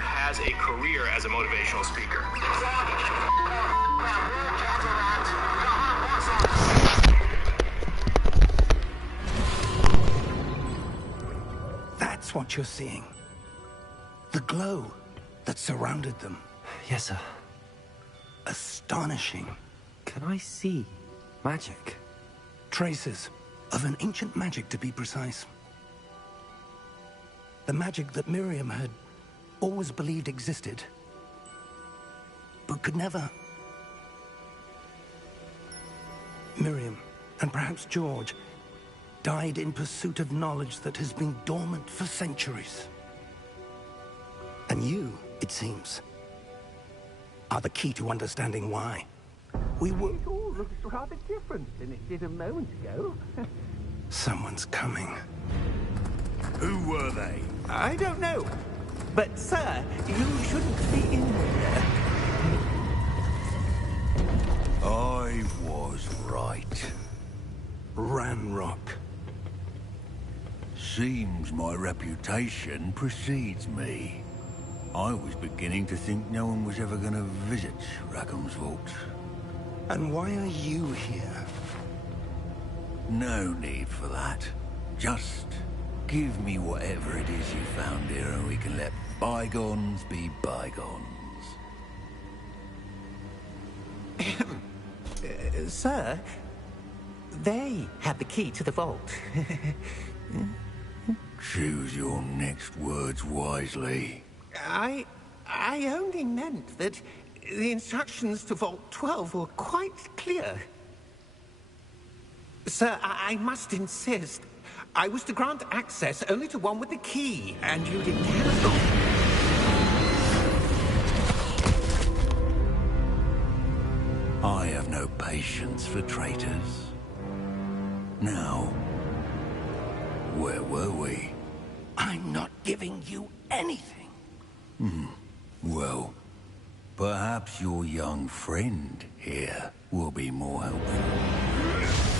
has a career as a motivational speaker. That's what you're seeing. The glow that surrounded them. Yes, sir. Astonishing. Can I see magic? Traces of an ancient magic, to be precise. The magic that Miriam had always believed existed, but could never. Miriam, and perhaps George, died in pursuit of knowledge that has been dormant for centuries. And you, it seems, are the key to understanding why. We were... It all looks rather different than it did a moment ago. Someone's coming. Who were they? I don't know. But, sir, you shouldn't be in here. I was right. Ranrock. Seems my reputation precedes me. I was beginning to think no one was ever going to visit Rackham's vault. And why are you here? No need for that. Just give me whatever it is you found here and we can let bygones be bygones. Sir, they had the key to the vault. Choose your next words wisely. I only meant that the instructions to Vault 12 were quite clear. Sir, I must insist. I was to grant access only to one with the key, and you didn't cancel. I have no patience for traitors. Now, where were we? I'm not giving you anything. Well, perhaps your young friend here will be more helpful.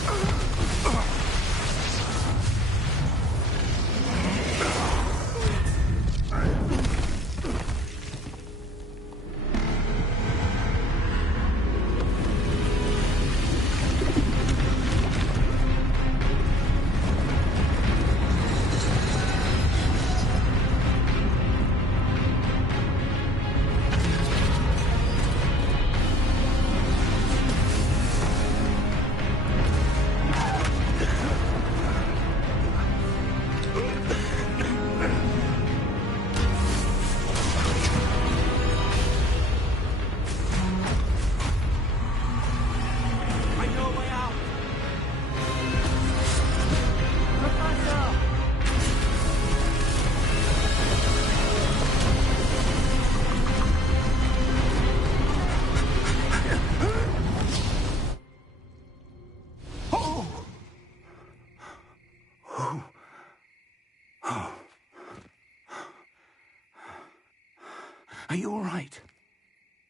Are you all right?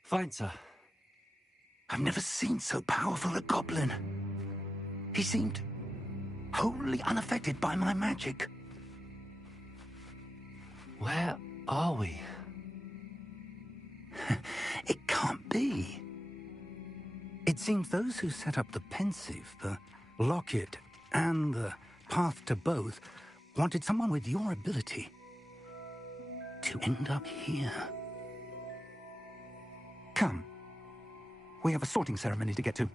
Fine, sir. I've never seen so powerful a goblin. He seemed wholly unaffected by my magic. Where are we? It can't be. It seems those who set up the pensive, the locket, and the path to both wanted someone with your ability to end up here. Come. We have a sorting ceremony to get to.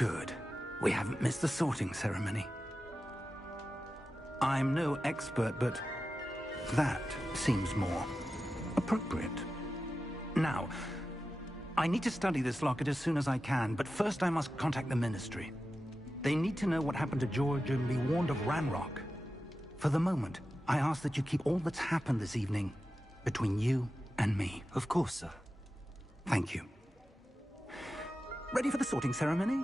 Good. We haven't missed the sorting ceremony. I'm no expert, but that seems more appropriate. Now, I need to study this locket as soon as I can, but first I must contact the Ministry. They need to know what happened to George and be warned of Ranrock. For the moment, I ask that you keep all that's happened this evening between you and me. Of course, sir. Thank you. Ready for the sorting ceremony?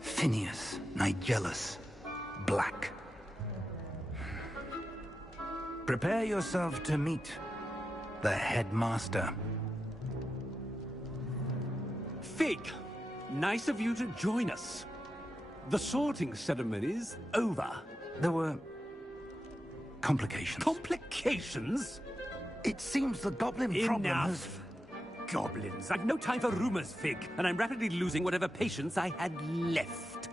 Phineas, Nigellus, Black. Prepare yourself to meet the headmaster. Fig, nice of you to join us. The sorting ceremony's over. There were complications. Complications? It seems the goblin problem has... Enough. Goblins. I've no time for rumors, Fig, and I'm rapidly losing whatever patience I had left.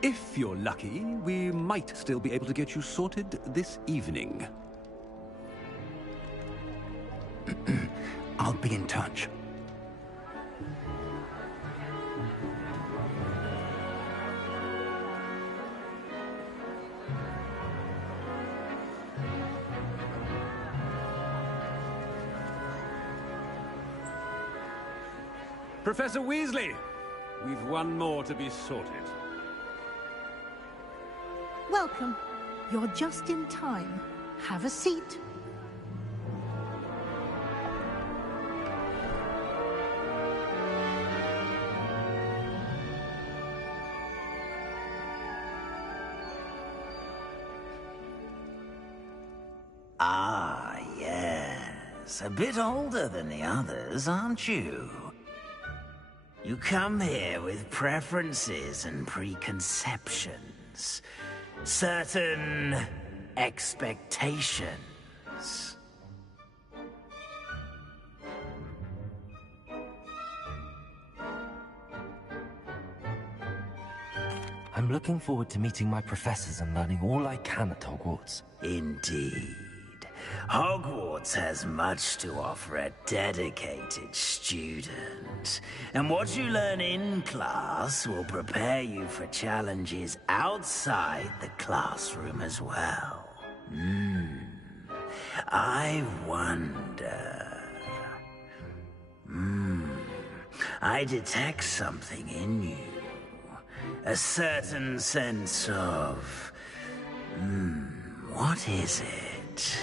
If you're lucky, we might still be able to get you sorted this evening. I'll be in touch. Professor Weasley, we've one more to be sorted. Welcome. You're just in time. Have a seat. Ah, yes. A bit older than the others, aren't you? You come here with preferences and preconceptions. Certain expectations. I'm looking forward to meeting my professors and learning all I can at Hogwarts. Indeed. Hogwarts has much to offer a dedicated student. And what you learn in class will prepare you for challenges outside the classroom as well. I wonder... I detect something in you. A certain sense of... what is it?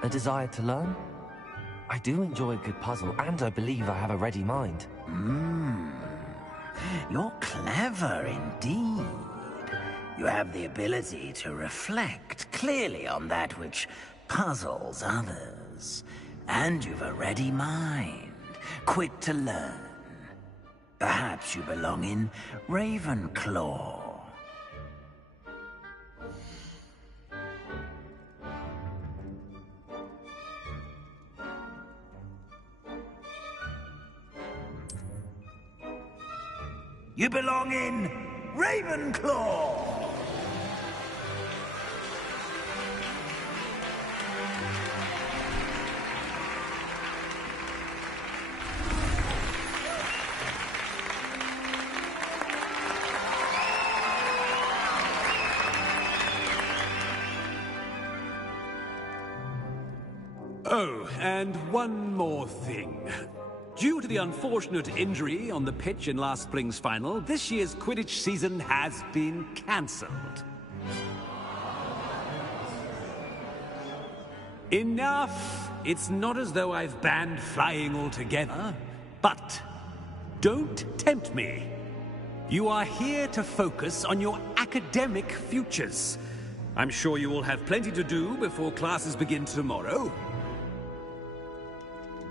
A desire to learn? I do enjoy a good puzzle, and I believe I have a ready mind. You're clever indeed. You have the ability to reflect clearly on that which puzzles others. And you've a ready mind, quick to learn. Perhaps you belong in Ravenclaw. You belong in Ravenclaw! Oh, and one more thing. Due to the unfortunate injury on the pitch in last spring's final, this year's Quidditch season has been cancelled. Enough! It's not as though I've banned flying altogether, but Don't tempt me. You are here to focus on your academic futures. I'm sure you will have plenty to do before classes begin tomorrow.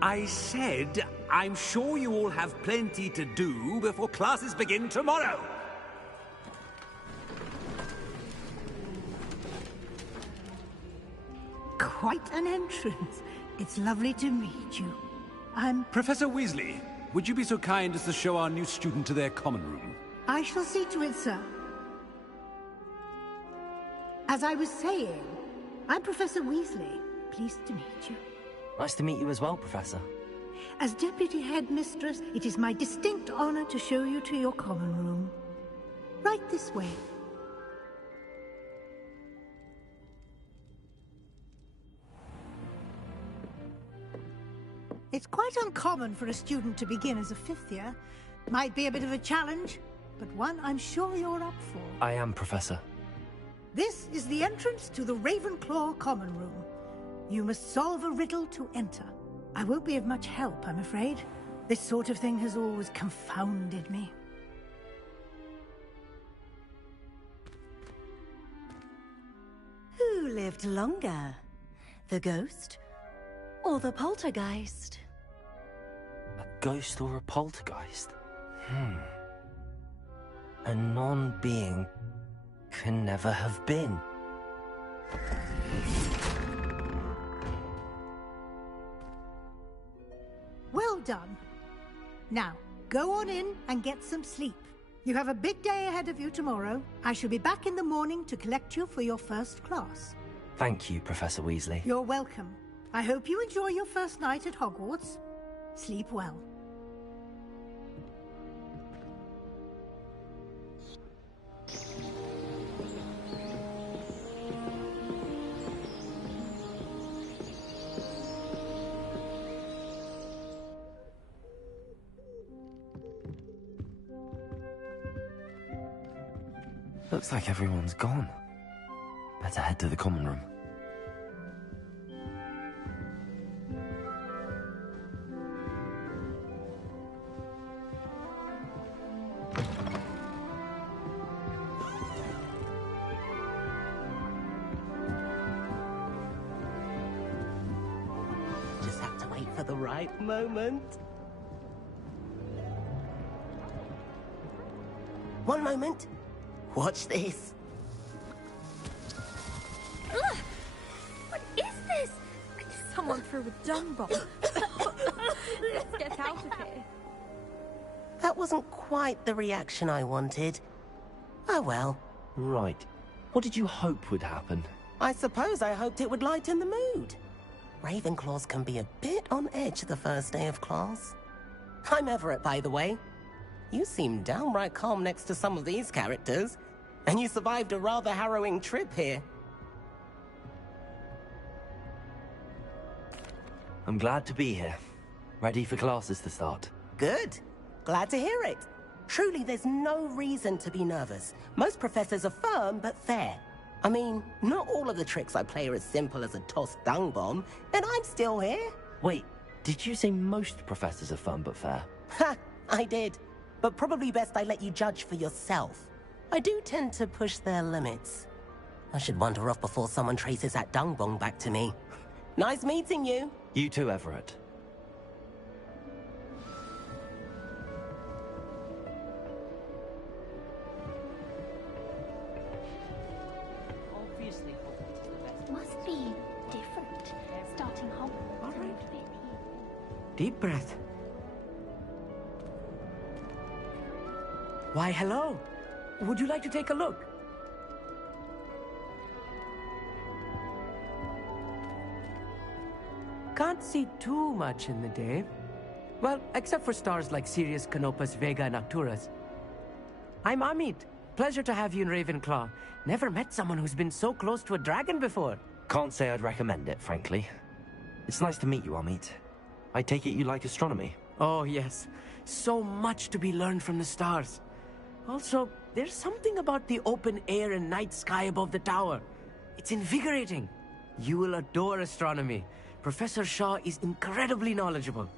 I said, I'm sure you all have plenty to do before classes begin tomorrow. Quite an entrance. It's lovely to meet you. I'm... Professor Weasley, would you be so kind as to show our new student to their common room? I shall see to it, sir. As I was saying, I'm Professor Weasley. Pleased to meet you. Nice to meet you as well, Professor. As Deputy Headmistress, it is my distinct honor to show you to your common room. Right this way. It's quite uncommon for a student to begin as a fifth year. Might be a bit of a challenge, but one I'm sure you're up for. I am, Professor. This is the entrance to the Ravenclaw common room. You must solve a riddle to enter. I won't be of much help, I'm afraid. This sort of thing has always confounded me. Who lived longer? The ghost or the poltergeist? A ghost or a poltergeist? A non-being can never have been. Well done. Now, go on in and get some sleep. You have a big day ahead of you tomorrow. I shall be back in the morning to collect you for your first class. Thank you, Professor Weasley. You're welcome. I hope you enjoy your first night at Hogwarts. Sleep well. Looks like everyone's gone. Better head to the common room. Just have to wait for the right moment. One moment. Watch this. Ugh! What is this? Someone threw a dung bomb. Let's get out of here. That wasn't quite the reaction I wanted. Oh well. Right. What did you hope would happen? I suppose I hoped it would lighten the mood. Ravenclaws can be a bit on edge the first day of class. I'm Everett, by the way. You seem downright calm next to some of these characters. And you survived a rather harrowing trip here. I'm glad to be here. Ready for classes to start. Good. Glad to hear it. Truly, there's no reason to be nervous. Most professors are firm but fair. I mean, not all of the tricks I play are as simple as a tossed dung bomb, and I'm still here. Wait, did you say most professors are fun but fair? Ha! I did. But probably best I let you judge for yourself. I do tend to push their limits. I should wander off before someone traces that dung bomb back to me. Nice meeting you. You too, Everett. Obviously, Hogwarts is the best. Must be different. Starting Hogwarts. All right. Deep breath. Why, hello. Would you like to take a look? Can't see too much in the day. Well, except for stars like Sirius, Canopus, Vega, and Arcturus. I'm Amit. Pleasure to have you in Ravenclaw. Never met someone who's been so close to a dragon before. Can't say I'd recommend it, frankly. It's nice to meet you, Amit. I take it you like astronomy? Oh, yes. So much to be learned from the stars. Also, there's something about the open air and night sky above the tower. It's invigorating. You will adore astronomy. Professor Shaw is incredibly knowledgeable.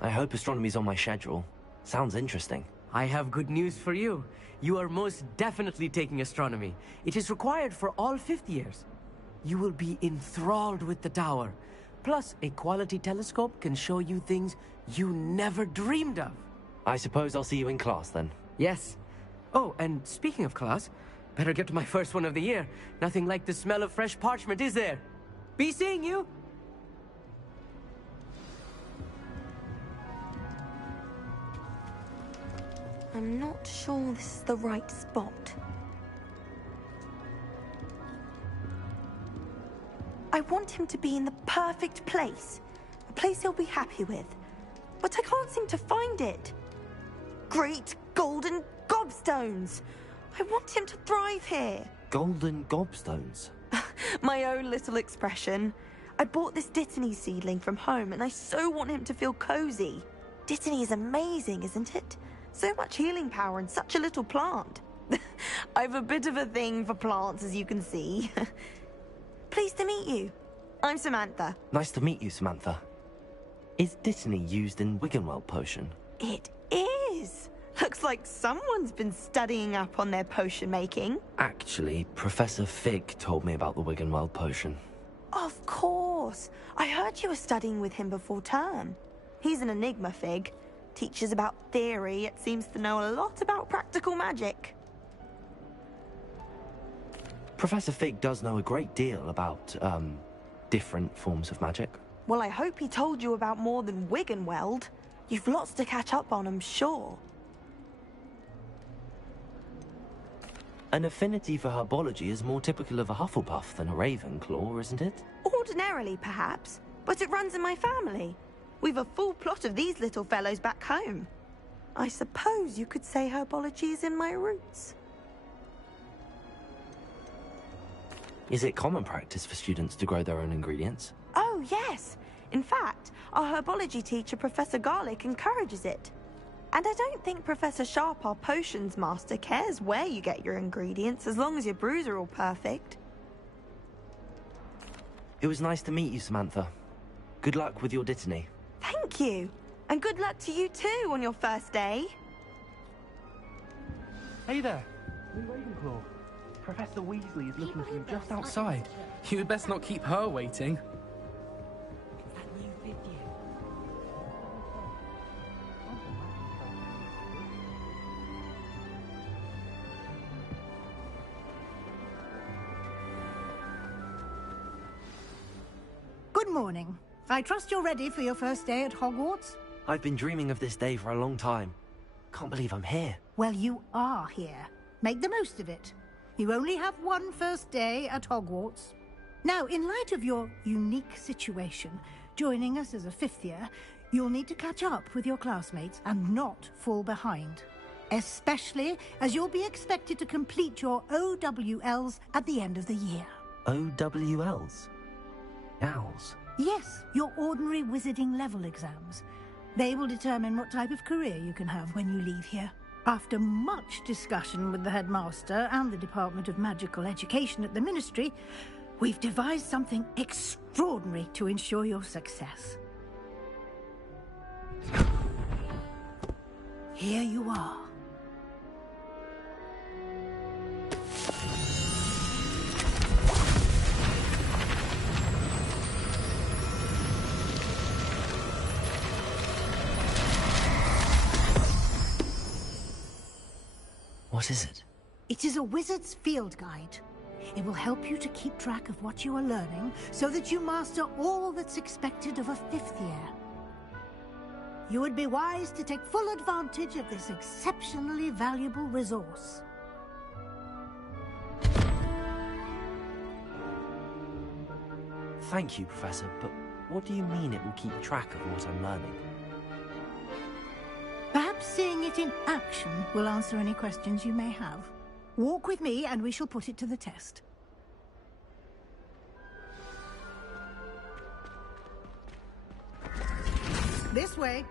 I hope astronomy's on my schedule. Sounds interesting. I have good news for you. You are most definitely taking astronomy. It is required for all 5th years. You will be enthralled with the tower. Plus, a quality telescope can show you things you never dreamed of. I suppose I'll see you in class then. Yes. Oh, and speaking of class, better get to my first one of the year. Nothing like the smell of fresh parchment, is there? Be seeing you! I'm not sure this is the right spot. I want him to be in the perfect place. A place he'll be happy with. But I can't seem to find it. Great golden gobstones! I want him to thrive here. Golden gobstones? My own little expression. I bought this Dittany seedling from home and I so want him to feel cozy. Dittany is amazing, isn't it? So much healing power in such a little plant. I've a bit of a thing for plants, as you can see. Pleased to meet you. I'm Samantha. Nice to meet you, Samantha. Is Dittany used in Wiggenweld potion? It is. Looks like someone's been studying up on their potion making. Actually, Professor Fig told me about the Wiggenweld potion. Of course. I heard you were studying with him before term. He's an enigma, Fig. Teaches about theory, yet seems to know a lot about practical magic. Professor Fig does know a great deal about, different forms of magic. Well, I hope he told you about more than Wiggenweld. You've lots to catch up on, I'm sure. An affinity for herbology is more typical of a Hufflepuff than a Ravenclaw, isn't it? Ordinarily, perhaps, but it runs in my family. We've a full plot of these little fellows back home. I suppose you could say herbology is in my roots. Is it common practice for students to grow their own ingredients? Oh, yes. In fact, our herbology teacher, Professor Garlick, encourages it. And I don't think Professor Sharp, our potions master, cares where you get your ingredients, as long as your brews are all perfect. It was nice to meet you, Samantha. Good luck with your Dittany. Thank you. And good luck to you too on your first day. Hey there. New Ravenclaw. Professor Weasley is looking for you just outside. You'd best not keep her waiting. Good morning. I trust you're ready for your first day at Hogwarts? I've been dreaming of this day for a long time. Can't believe I'm here. Well, you are here. Make the most of it. You only have one first day at Hogwarts. Now, in light of your unique situation, joining us as a 5th year, you'll need to catch up with your classmates and not fall behind. Especially as you'll be expected to complete your OWLs at the end of the year. OWLs? Owls? Yes, your ordinary wizarding level exams. They will determine what type of career you can have when you leave here. After much discussion with the headmaster and the Department of Magical Education at the Ministry, we've devised something extraordinary to ensure your success. Here you are. What is it? It is a wizard's field guide. It will help you to keep track of what you are learning so that you master all that's expected of a 5th year. You would be wise to take full advantage of this exceptionally valuable resource. Thank you, Professor, but what do you mean it will keep track of what I'm learning? Perhaps seeing it in action will answer any questions you may have. Walk with me and we shall put it to the test. This way.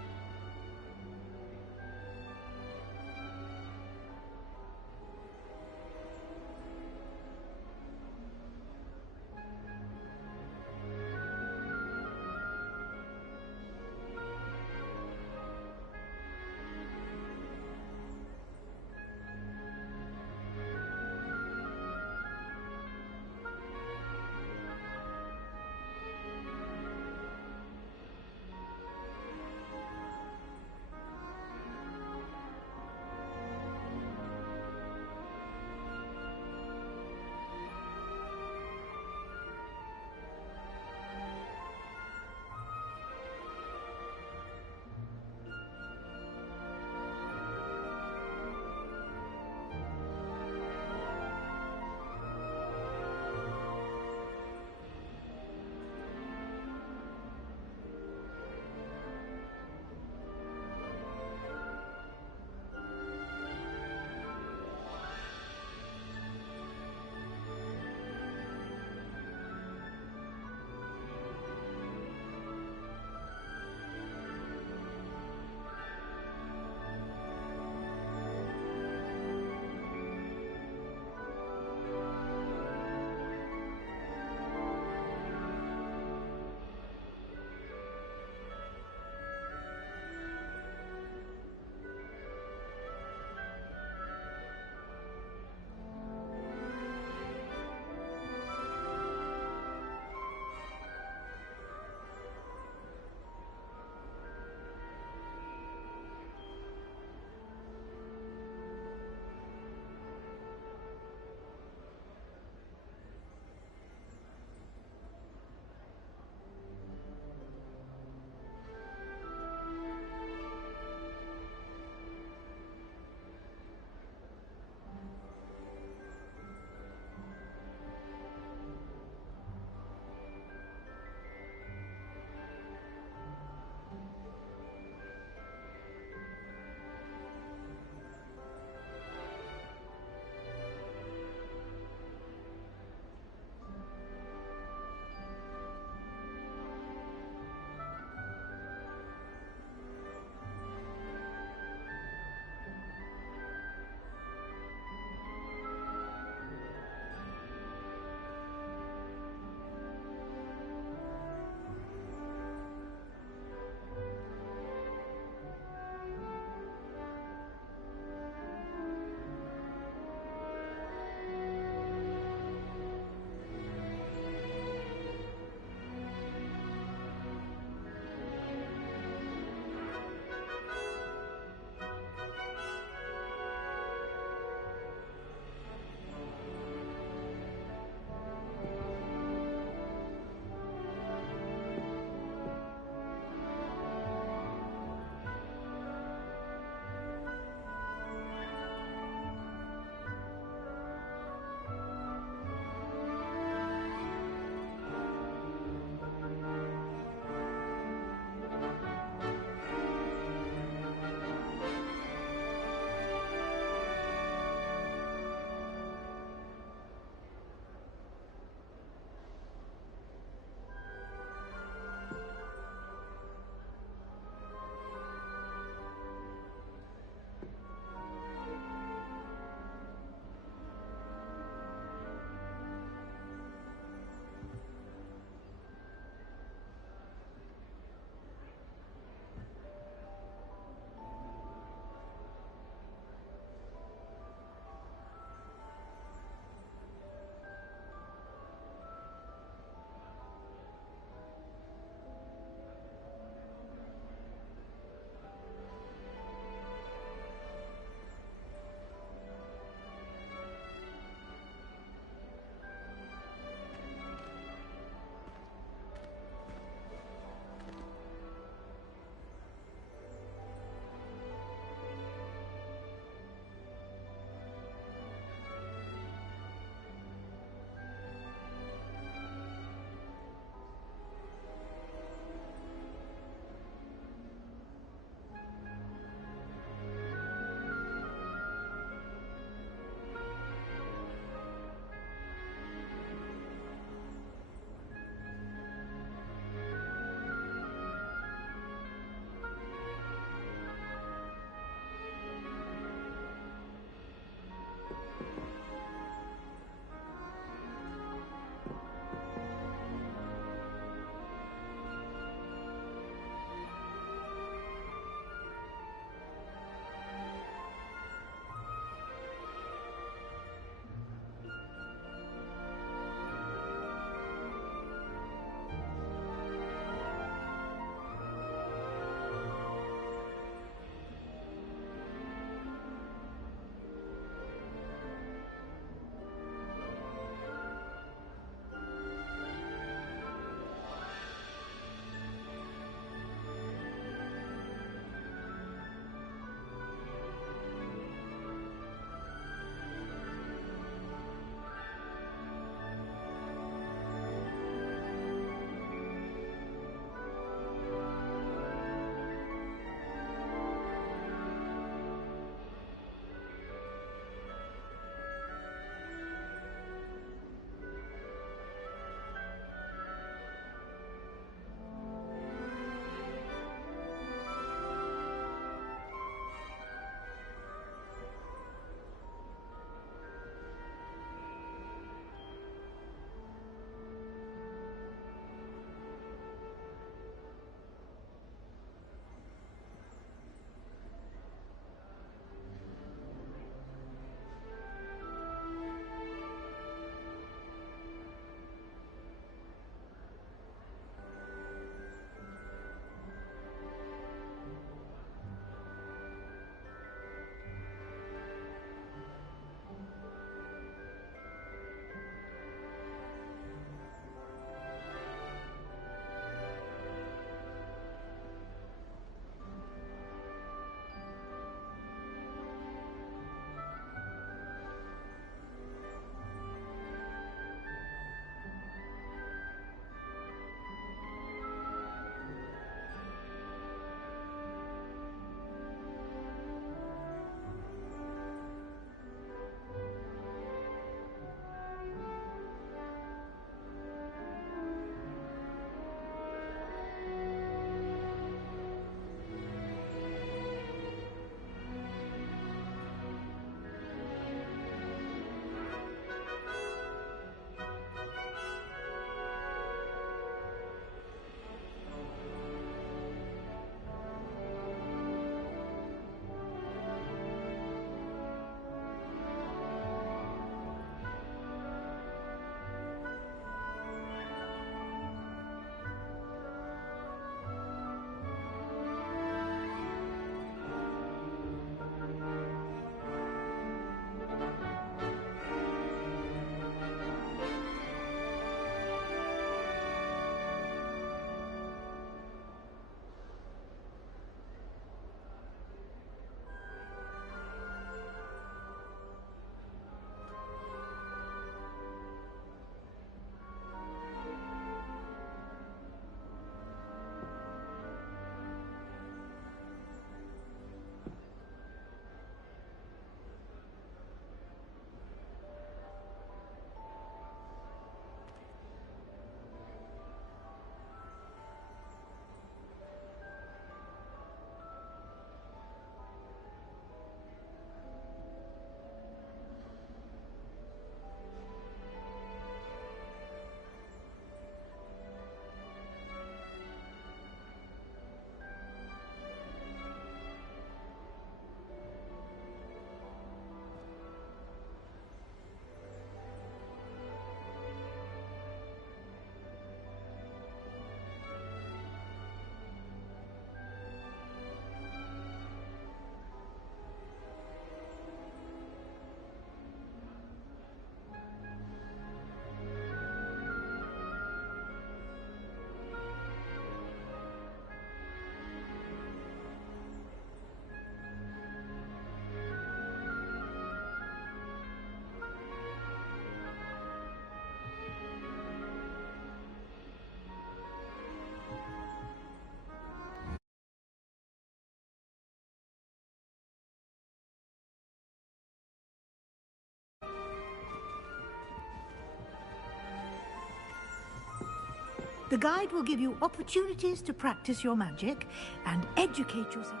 The guide will give you opportunities to practice your magic and educate yourself.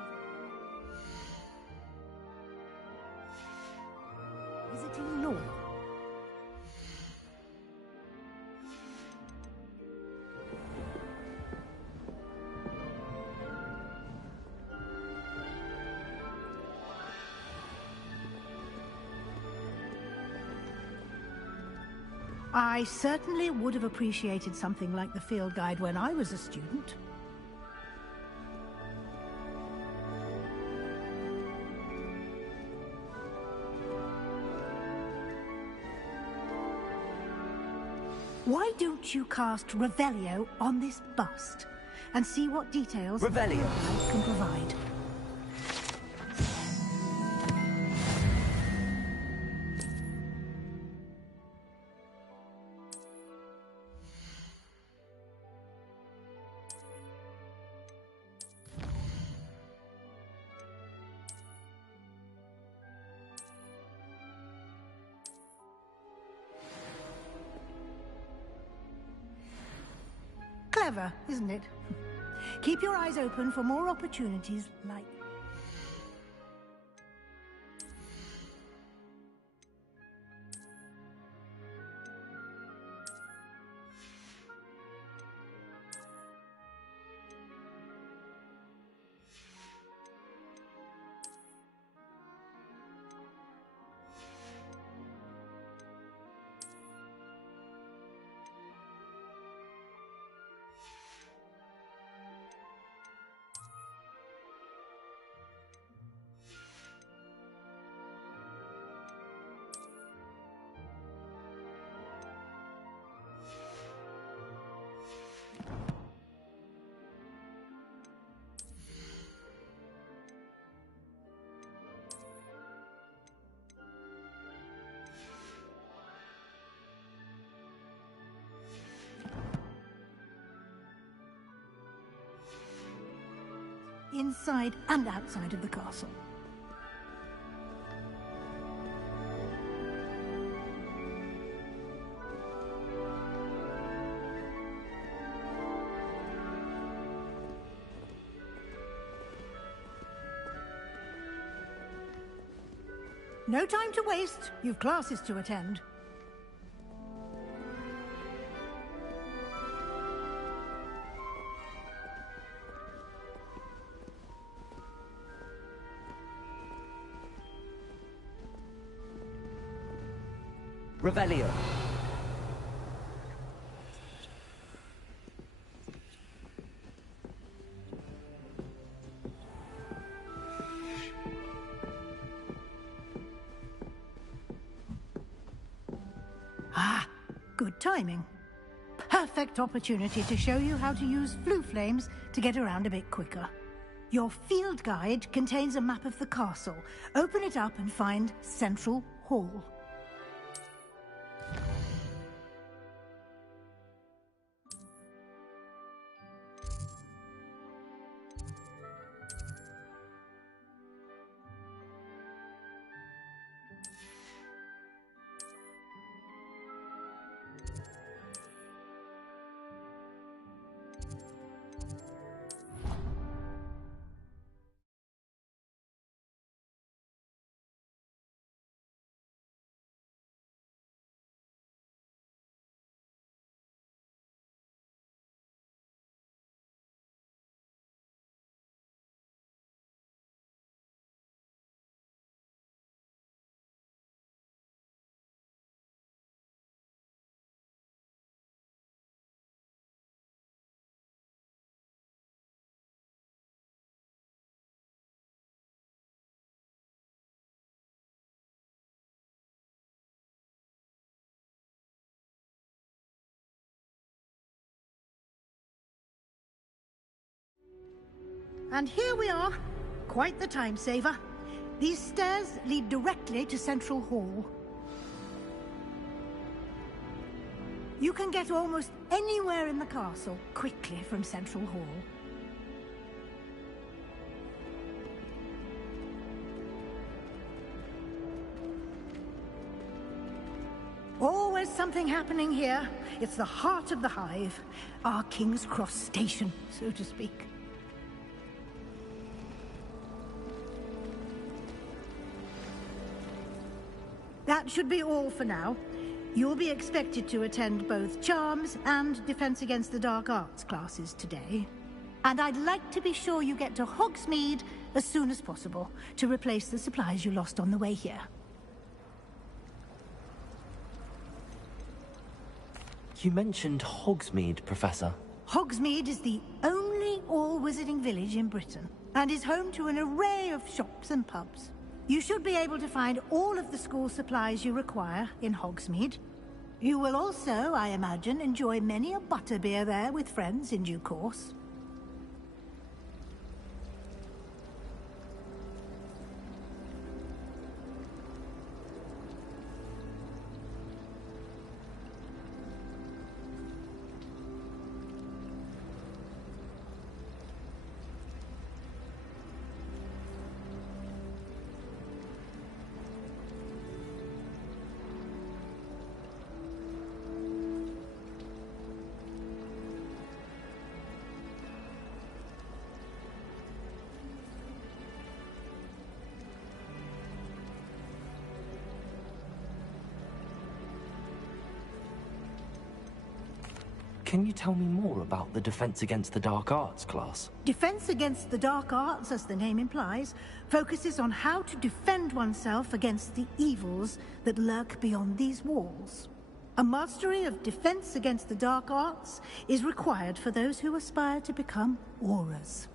Visiting law. I certainly would have appreciated something like the field guide when I was a student. Why don't you cast Revelio on this bust and see what details Revelio the guide can provide? Clever, isn't it? Keep your eyes open for more opportunities like... inside and outside of the castle. No time to waste. You've classes to attend. Revelio. Ah, good timing. Perfect opportunity to show you how to use flue flames to get around a bit quicker. Your field guide contains a map of the castle. Open it up and find Central Hall. And here we are. Quite the time saver. These stairs lead directly to Central Hall. You can get almost anywhere in the castle quickly from Central Hall. always something happening here. It's the heart of the hive. Our King's Cross station, so to speak. That should be all for now. You'll be expected to attend both Charms and Defense Against the Dark Arts classes today. And I'd like to be sure you get to Hogsmeade as soon as possible to replace the supplies you lost on the way here. You mentioned Hogsmeade, Professor. Hogsmeade is the only all-wizarding village in Britain, and is home to an array of shops and pubs. You should be able to find all of the school supplies you require in Hogsmeade. You will also, I imagine, enjoy many a butterbeer there with friends in due course. Can you tell me more about the Defense Against the Dark Arts class? Defense Against the Dark Arts, as the name implies, focuses on how to defend oneself against the evils that lurk beyond these walls. A mastery of Defense Against the Dark Arts is required for those who aspire to become Aurors.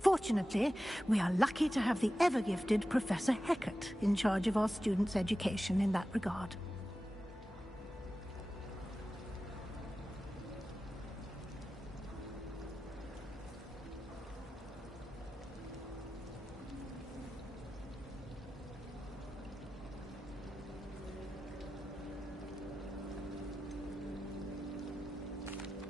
Fortunately, we are lucky to have the ever-gifted Professor Hecat in charge of our students' education in that regard.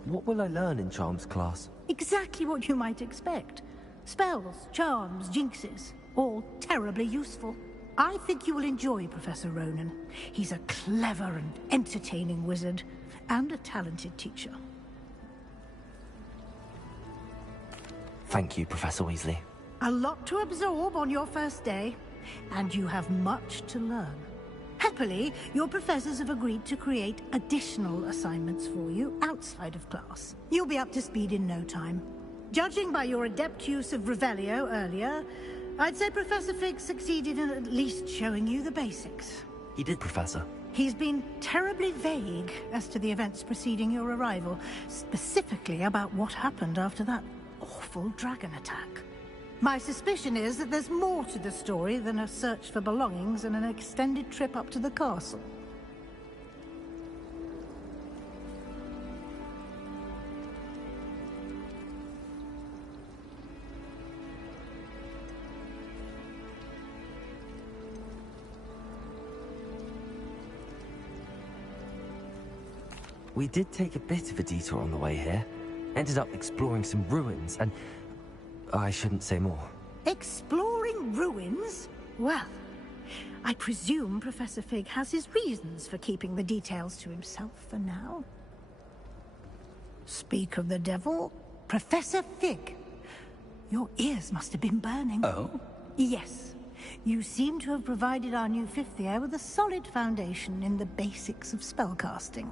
What will I learn in Charms class? Exactly what you might expect. Spells, charms, jinxes, all terribly useful. I think you will enjoy Professor Ronan. He's a clever and entertaining wizard, and a talented teacher. Thank you, Professor Weasley. A lot to absorb on your first day, and you have much to learn. Happily, your professors have agreed to create additional assignments for you outside of class. You'll be up to speed in no time. Judging by your adept use of Revelio earlier, I'd say Professor Fig succeeded in at least showing you the basics. He did, Professor. He's been terribly vague as to the events preceding your arrival, specifically about what happened after that awful dragon attack. My suspicion is that there's more to the story than a search for belongings and an extended trip up to the castle. We did take a bit of a detour on the way here. Ended up exploring some ruins and... I shouldn't say more. Exploring ruins? Well, I presume Professor Fig has his reasons for keeping the details to himself for now. Speak of the devil, Professor Fig. Your ears must have been burning. Oh? Yes. You seem to have provided our new fifth year with a solid foundation in the basics of spellcasting.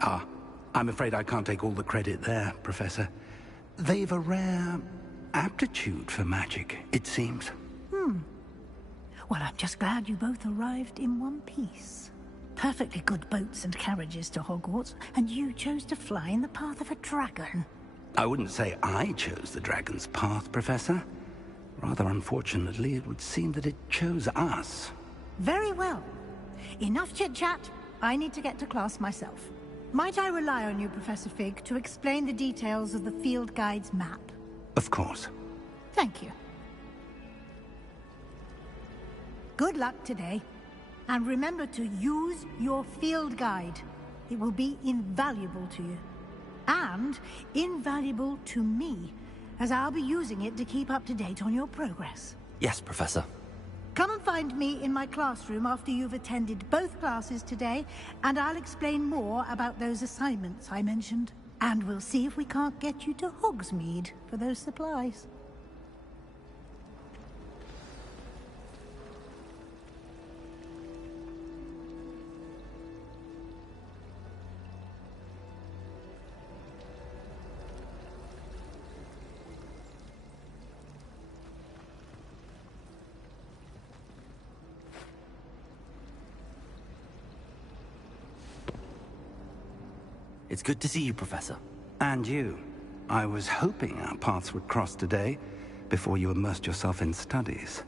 Ah, I'm afraid I can't take all the credit there, Professor. They've a rare aptitude for magic, it seems. Well, I'm just glad you both arrived in one piece. Perfectly good boats and carriages to Hogwarts, and you chose to fly in the path of a dragon. I wouldn't say I chose the dragon's path, Professor. Rather unfortunately, it would seem that it chose us. Very well. Enough chit-chat. I need to get to class myself. Might I rely on you, Professor Fig, to explain the details of the field guide's map? Of course. Thank you. Good luck today. And remember to use your field guide. It will be invaluable to you. And invaluable to me, as I'll be using it to keep up to date on your progress. Yes, Professor. Come and find me in my classroom after you've attended both classes today, and I'll explain more about those assignments I mentioned. And we'll see if we can't get you to Hogsmeade for those supplies. It's good to see you, Professor. And you. I was hoping our paths would cross today, before you immersed yourself in studies.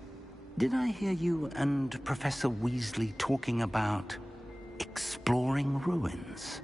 Did I hear you and Professor Weasley talking about exploring ruins?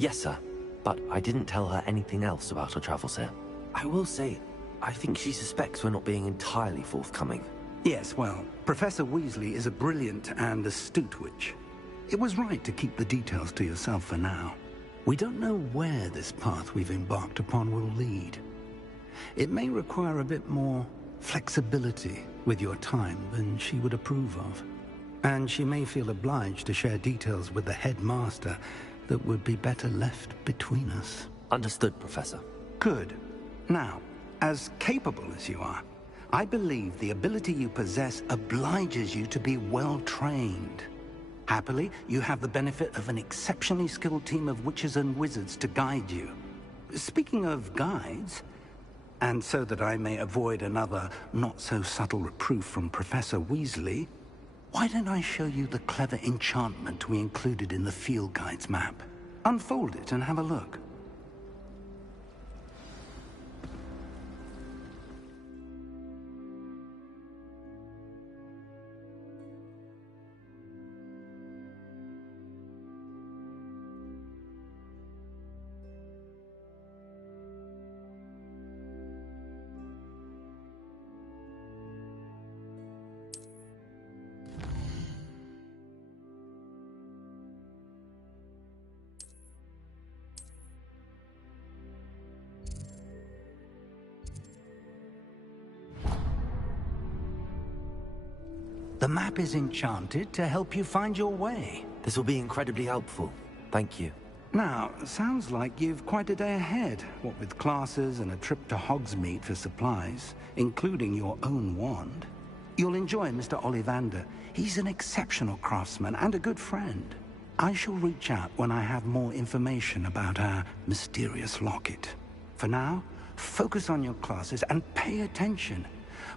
Yes, sir. But I didn't tell her anything else about her travels here. I will say, I think she suspects we're not being entirely forthcoming. Yes, well, Professor Weasley is a brilliant and astute witch. It was right to keep the details to yourself for now. We don't know where this path we've embarked upon will lead. It may require a bit more flexibility with your time than she would approve of. And she may feel obliged to share details with the headmaster that would be better left between us. Understood, Professor. Good. Now, as capable as you are, I believe the ability you possess obliges you to be well-trained. Happily, you have the benefit of an exceptionally skilled team of witches and wizards to guide you. Speaking of guides, and so that I may avoid another not-so-subtle reproof from Professor Weasley, why don't I show you the clever enchantment we included in the field guide's map? Unfold it and have a look. The map is enchanted to help you find your way. This will be incredibly helpful. Thank you. Now, sounds like you've quite a day ahead, what with classes and a trip to Hogsmeade for supplies, including your own wand. You'll enjoy Mr. Ollivander. He's an exceptional craftsman and a good friend. I shall reach out when I have more information about our mysterious locket. For now, focus on your classes and pay attention.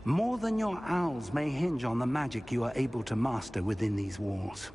More than your owls may hinge on the magic you are able to master within these walls.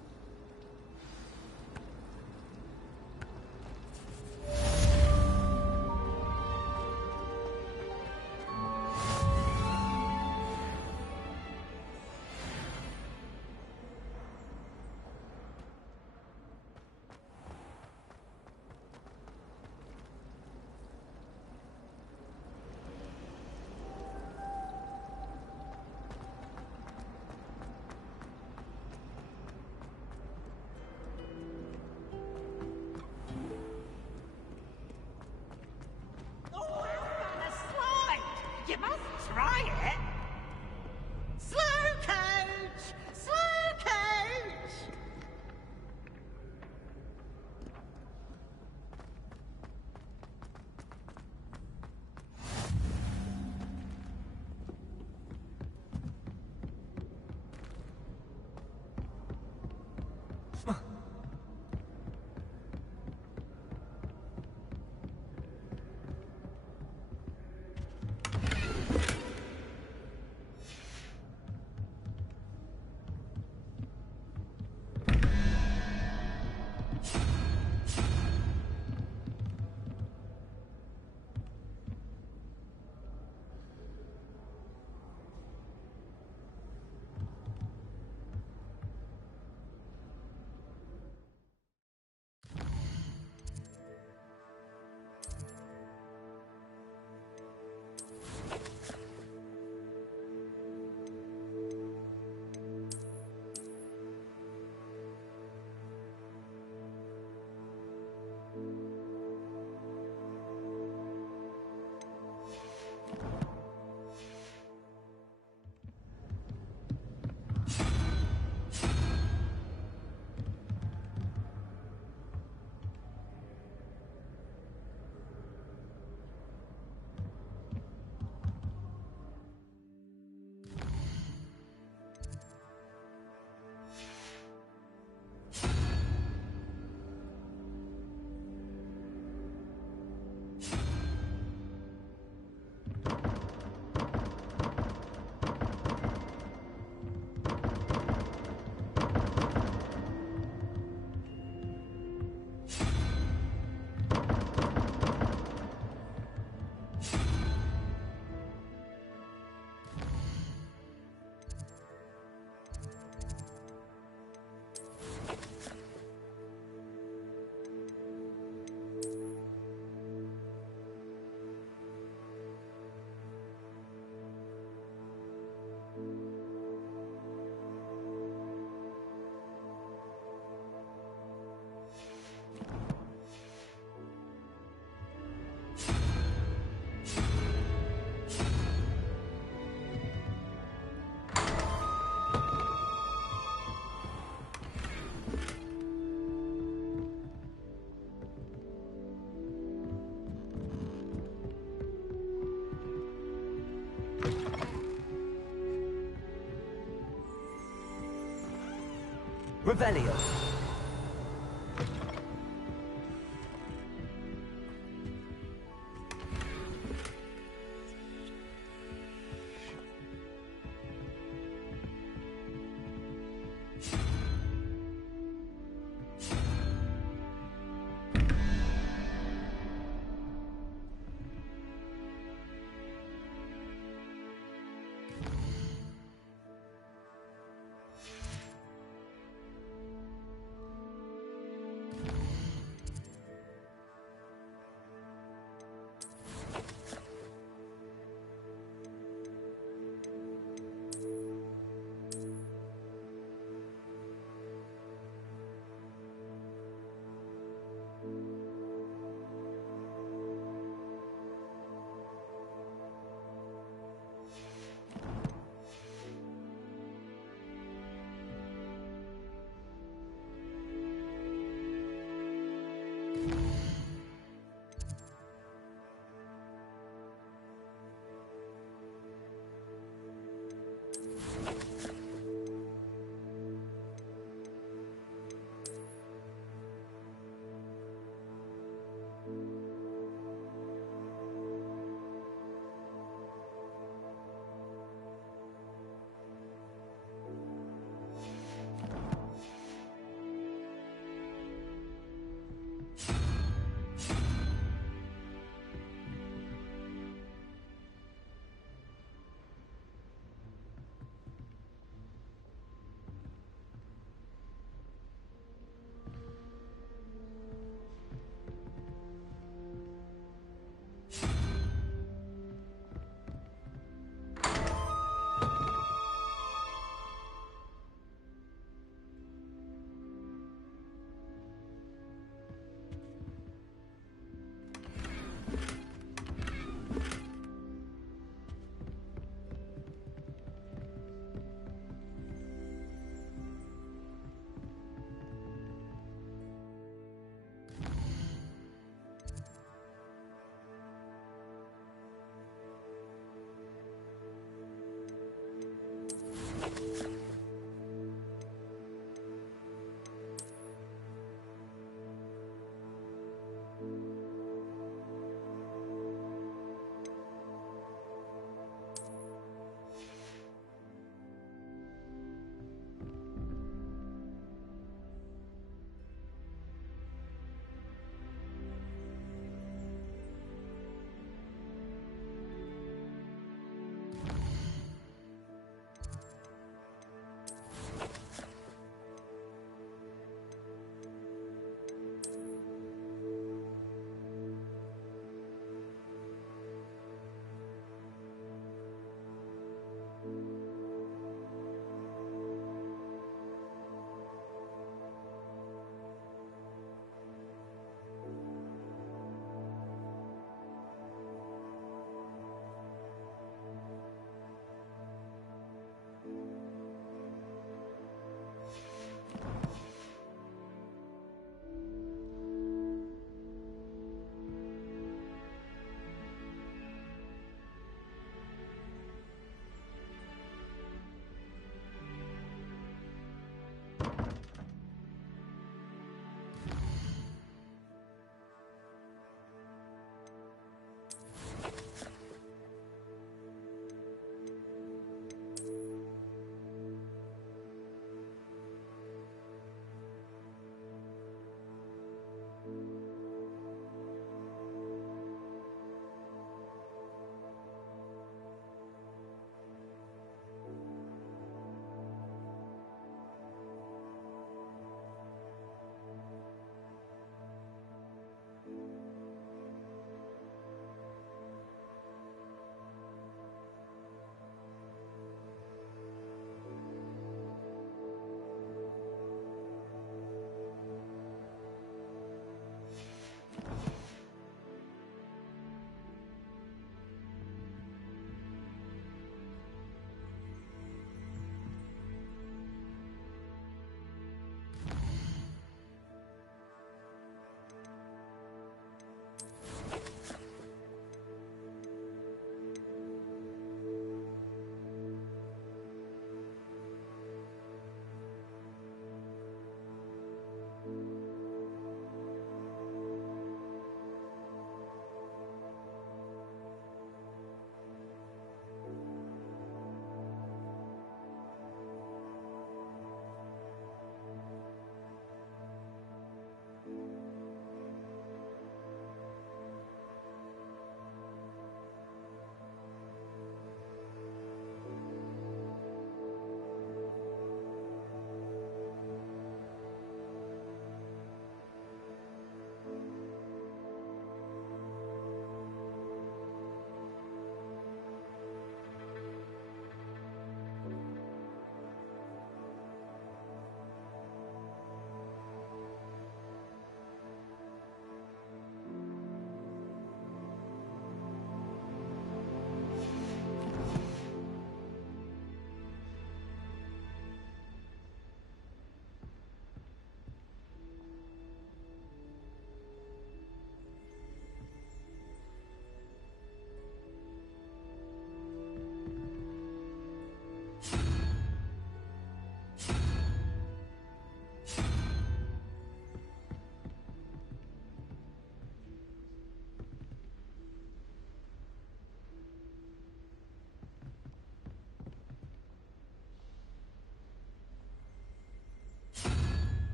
Revelio.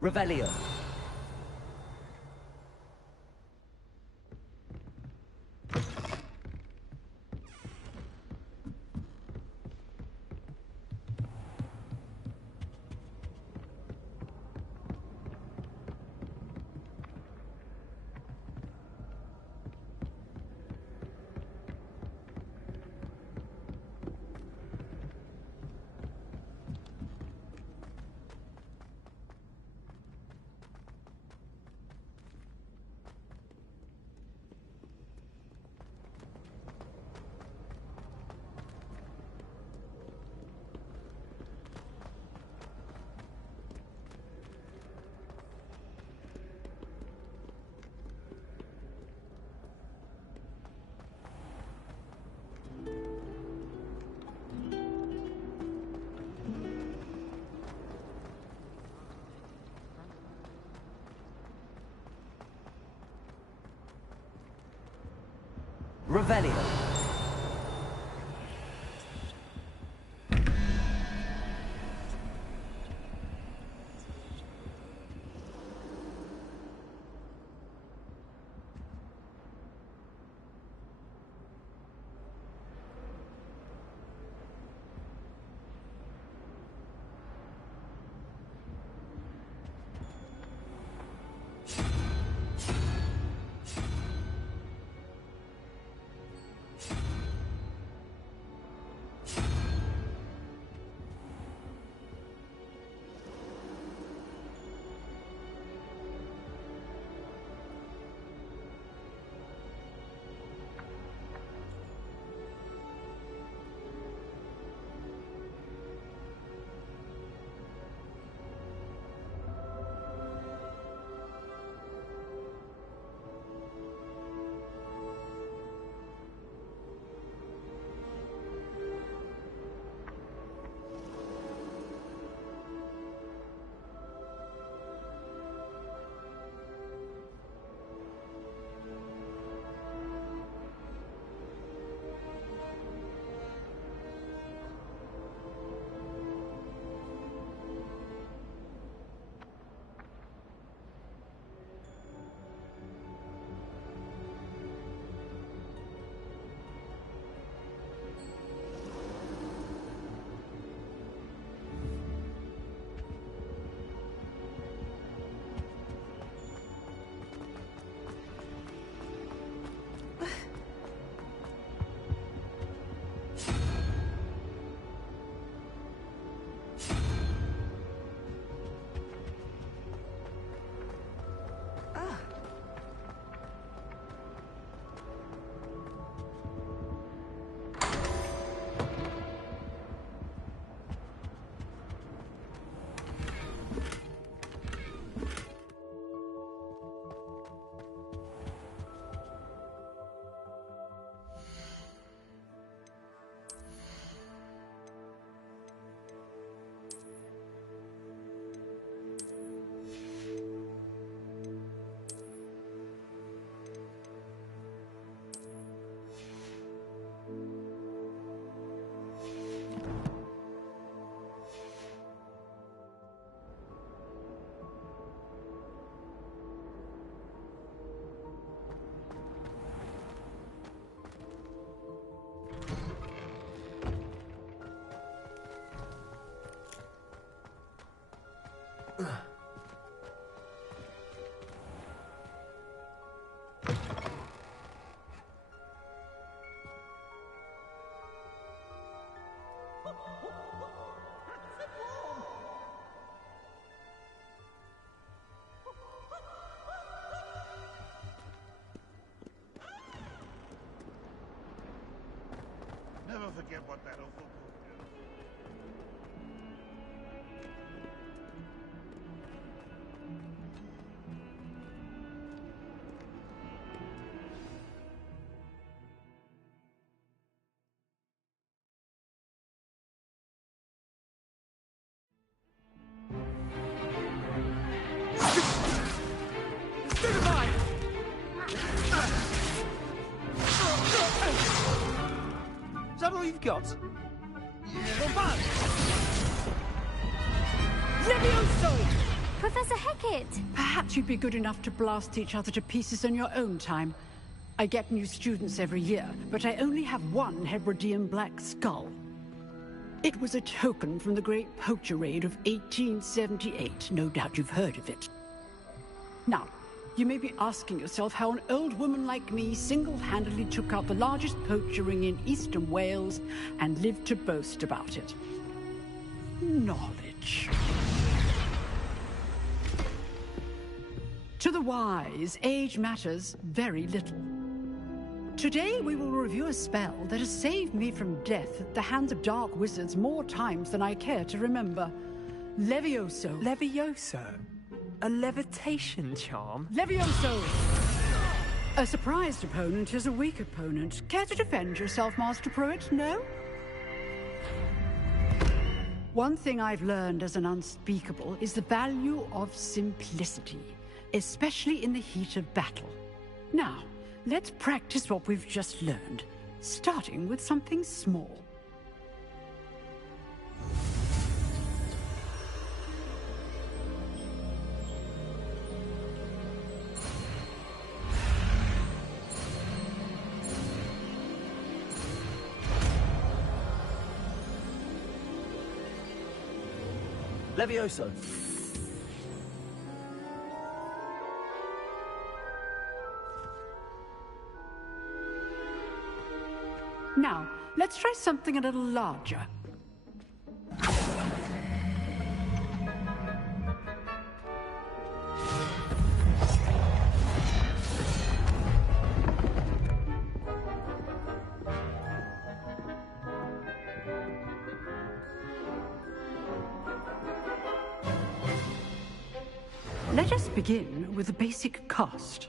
Revelio. Revelio. Never forget what that awful book is. Is that all you've got? Yeah. Levioso! Professor Hecat! Perhaps you'd be good enough to blast each other to pieces in your own time. I get new students every year, but I only have one Hebridean black skull. It was a token from the Great Poacher Raid of 1878. No doubt you've heard of it. Now, you may be asking yourself how an old woman like me single-handedly took out the largest poacher ring in eastern Wales and lived to boast about it. Knowledge. To the wise, age matters very little. Today we will review a spell that has saved me from death at the hands of dark wizards more times than I care to remember. Levioso. Levioso? A levitation charm? Levioso! A surprised opponent is a weak opponent. Care to defend yourself, Master Pruitt? No? One thing I've learned as an unspeakable is the value of simplicity, especially in the heat of battle. Now, let's practice what we've just learned, starting with something small. Levioso. Now, let's try something a little larger. Let us begin with a basic cast.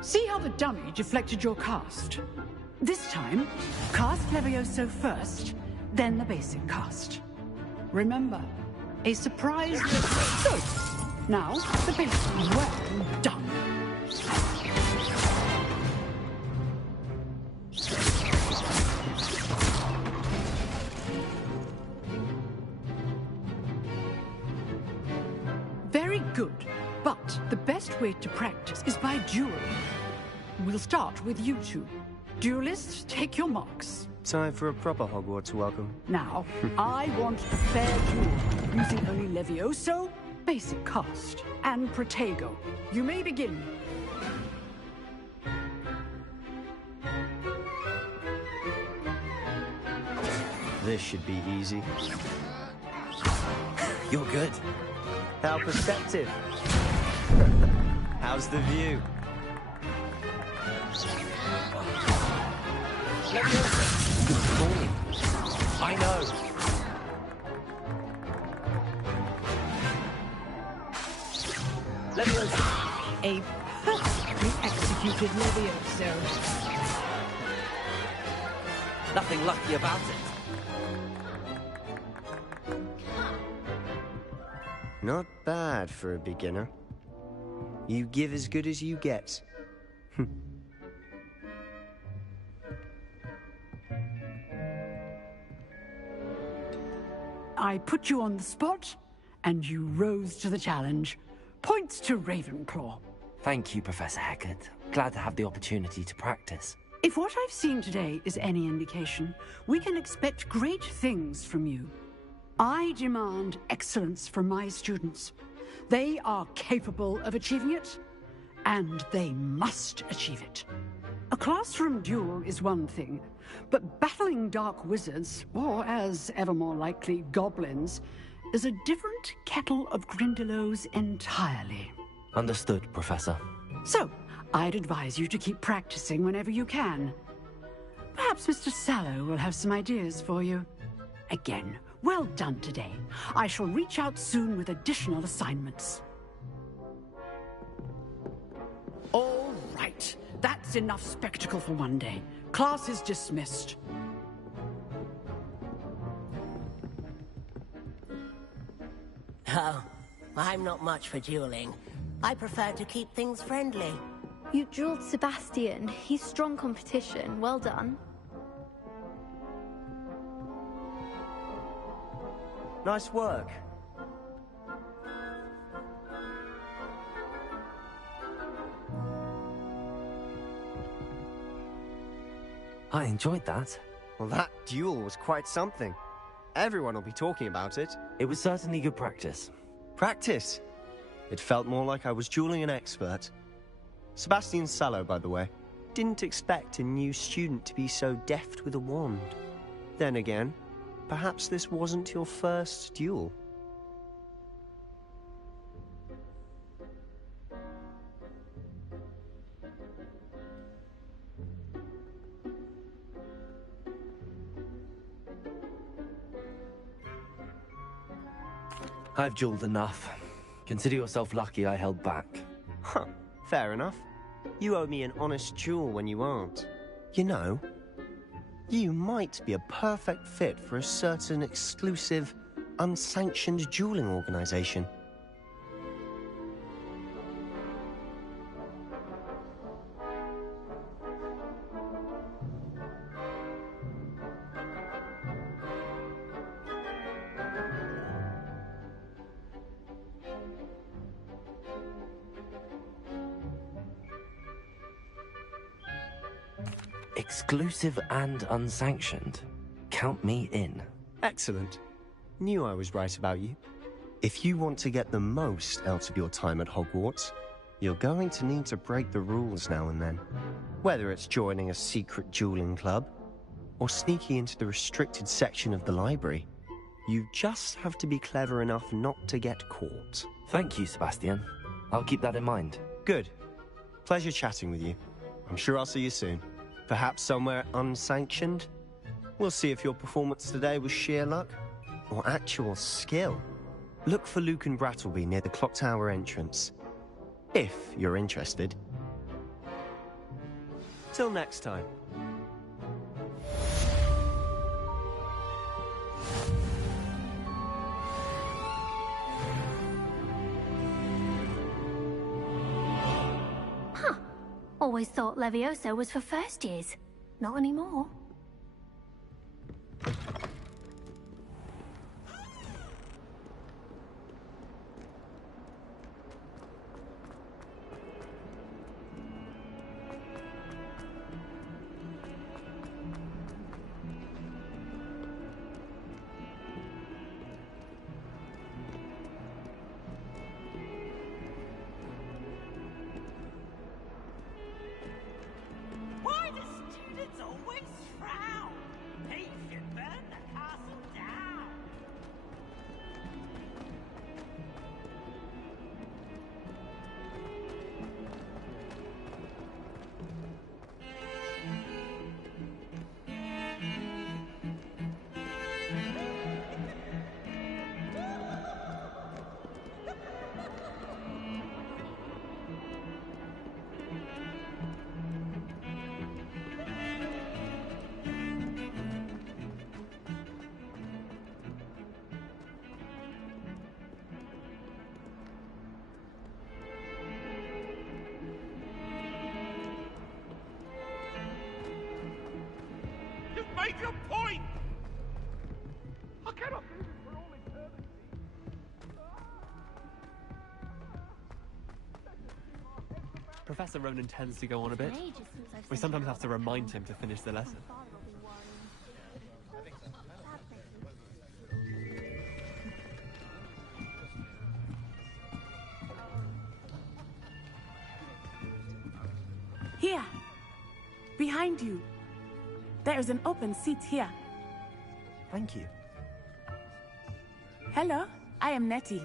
See how the dummy deflected your cast? This time, cast Levioso first, then the basic cast. Remember, a surprise... Good! Now, the basic. Well done. Very good, but the best way to practice is by dueling. We'll start with you two. Duelists, take your marks. Time for a proper Hogwarts welcome. Now, I want a fair duel, using only Levioso, basic cast, and Protego. You may begin. This should be easy. You're good. How perceptive. How's the view? Good morning. I know. Levioso. A perfectly executed Levioso. Nothing lucky about it. Not bad for a beginner. You give as good as you get. I put you on the spot, and you rose to the challenge. Points to Ravenclaw. Thank you, Professor Hecat. Glad to have the opportunity to practice. If what I've seen today is any indication, we can expect great things from you. I demand excellence from my students. They are capable of achieving it, and they must achieve it. A classroom duel is one thing, but battling dark wizards, or as ever more likely, goblins, is a different kettle of Grindylows entirely. Understood, Professor. So, I'd advise you to keep practicing whenever you can. Perhaps Mr. Sallow will have some ideas for you. Again, well done today. I shall reach out soon with additional assignments. All right. That's enough spectacle for one day. Class is dismissed. Oh, I'm not much for dueling. I prefer to keep things friendly. You dueled Sebastian. He's strong competition. Well done. Nice work. I enjoyed that. Well, that duel was quite something. Everyone will be talking about it. It was certainly good practice. Practice? It felt more like I was dueling an expert. Sebastian Sallow, by the way. Didn't expect a new student to be so deft with a wand. Then again, perhaps this wasn't your first duel. I've dueled enough. Consider yourself lucky I held back. Huh, fair enough. You owe me an honest duel when you aren't. You know, you might be a perfect fit for a certain exclusive, unsanctioned dueling organization. Exclusive and unsanctioned. Count me in. Excellent. Knew I was right about you. If you want to get the most out of your time at Hogwarts, you're going to need to break the rules now and then. Whether it's joining a secret dueling club, or sneaking into the restricted section of the library, you just have to be clever enough not to get caught. Thank you, Sebastian. I'll keep that in mind. Good. Pleasure chatting with you. I'm sure I'll see you soon. Perhaps somewhere unsanctioned? We'll see if your performance today was sheer luck or actual skill. Look for Luke and Brattleby near the clock tower entrance, if you're interested. Till next time. Always thought Levioso was for first years. Not anymore. Why do students always frown? They should burn the castle down. You've made your point! I cannot do this for all eternity. Professor Ronan tends to go on a bit. We sometimes have to remind him to finish the lesson. Here! Behind you! There is an open seat here. Thank you. Hello, I am Nettie.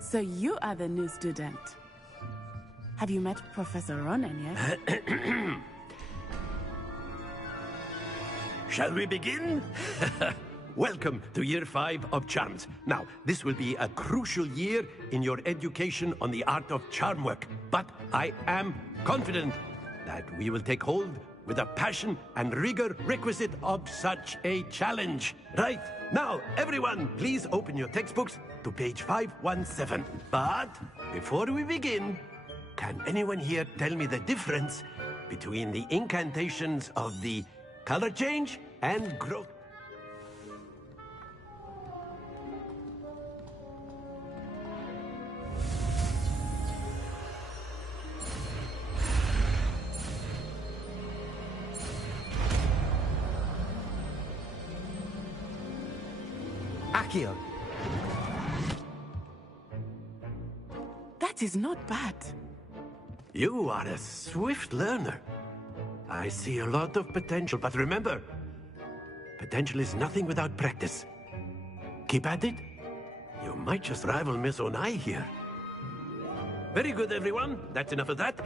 So you are the new student. Have you met Professor Ronan yet? Shall we begin? Welcome to Year 5 of Charms. Now, this will be a crucial year in your education on the art of charm work, but I am confident that we will take hold with the passion and rigor requisite of such a challenge. Right, now, everyone, please open your textbooks to page 517. But before we begin, can anyone here tell me the difference between the incantations of the color change and growth? Accio. That is not bad. You are a swift learner. I see a lot of potential, but remember, potential is nothing without practice. Keep at it. You might just rival Miss Onai here. Very good, everyone. That's enough of that.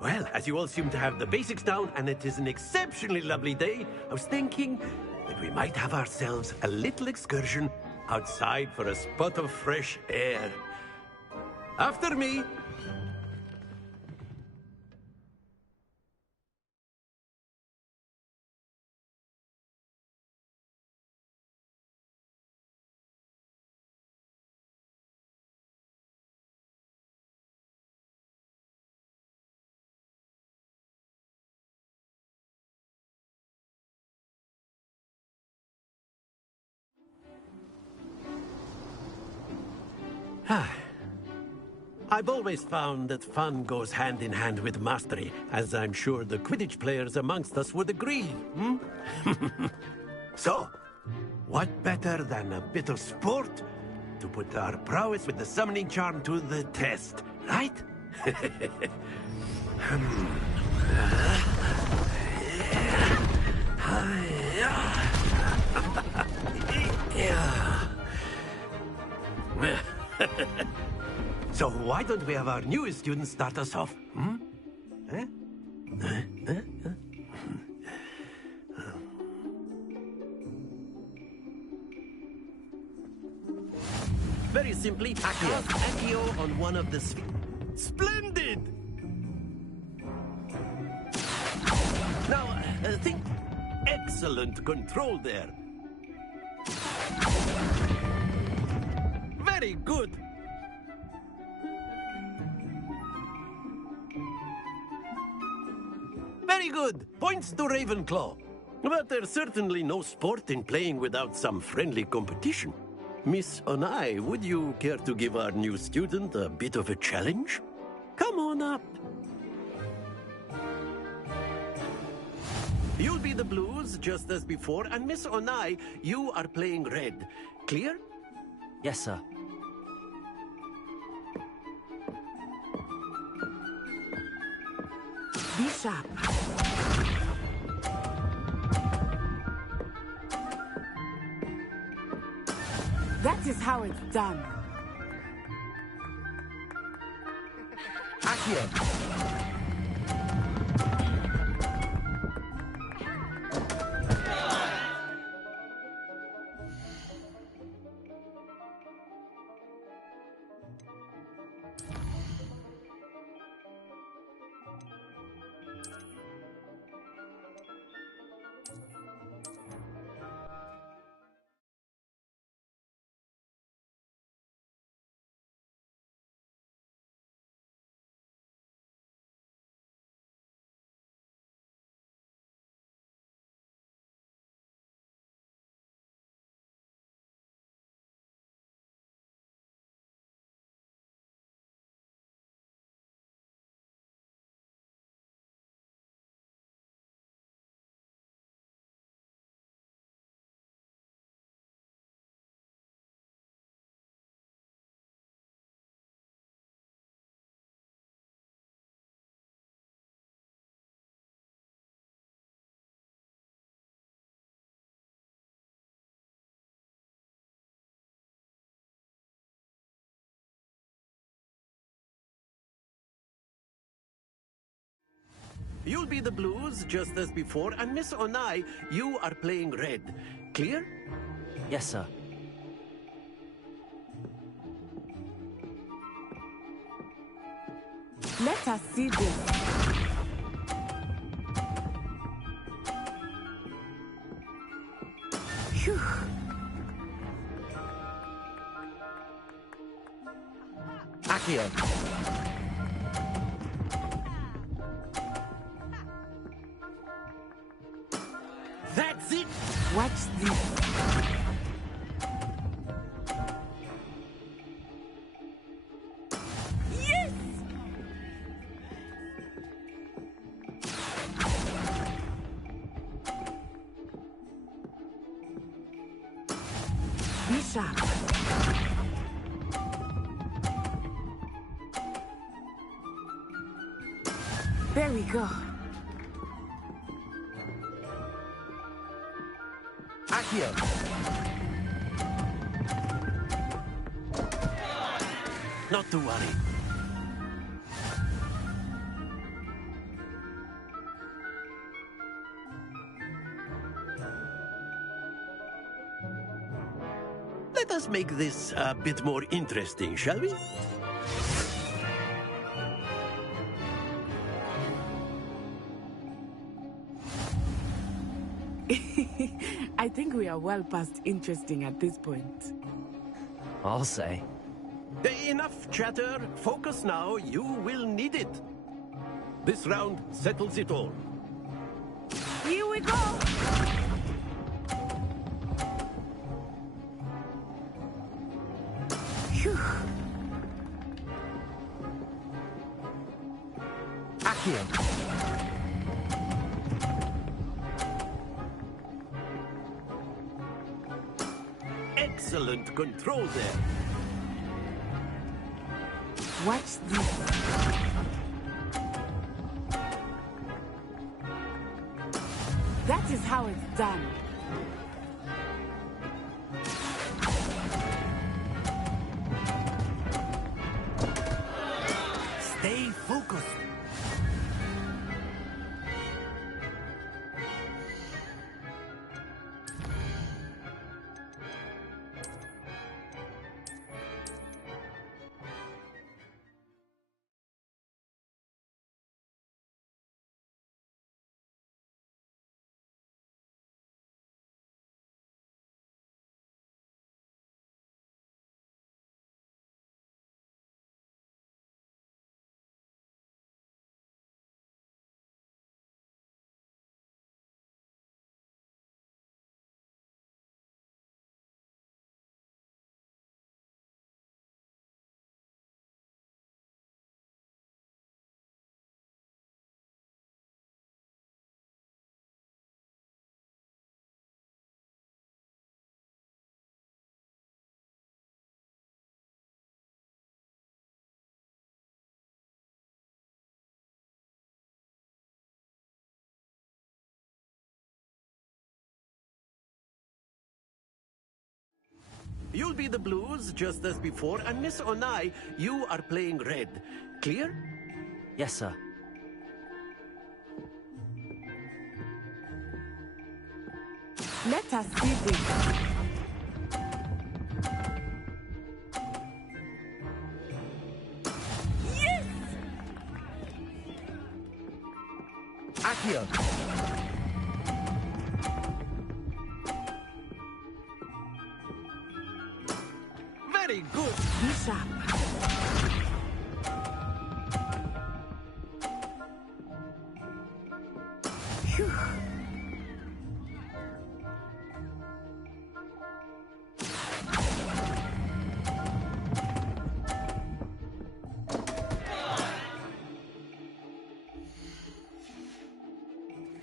Well, as you all seem to have the basics down, and it is an exceptionally lovely day, I was thinking that we might have ourselves a little excursion outside for a spot of fresh air. After me. I've always found that fun goes hand in hand with mastery, as I'm sure the Quidditch players amongst us would agree. So, what better than a bit of sport to put our prowess with the summoning charm to the test, right? So why don't we have our newest student start us off? Very simply, Accio on one of the Splendid! Now, think. Excellent control there. Very good. Very good. Points to Ravenclaw. But there's certainly no sport in playing without some friendly competition. Miss Onai, would you care to give our new student a bit of a challenge? Come on up. You'll be the blues, just as before, and Miss Onai, you are playing red. Clear? Yes, sir. Be sharp. That is how it's done. Accio. You'll be the blues, just as before, and Miss Onai, you are playing red. Clear? Yes, sir. Let us see this. Phew. Accio. That's it! Watch this. Yes! Be sharp. There we go. Accio. Not to worry. Let us make this a bit more interesting, shall we? I think we are well past interesting at this point. I'll say. Enough chatter. Focus now. You will need it. This round settles it all. Here we go! Phew. Accio. Excellent control there. Watch this. That is how it's done. Stay focused. You'll be the blues, just as before, and Miss Onai, you are playing red. Clear? Yes, sir. Let us see this. Yes! Accio. Very good. Be sharp. Phew.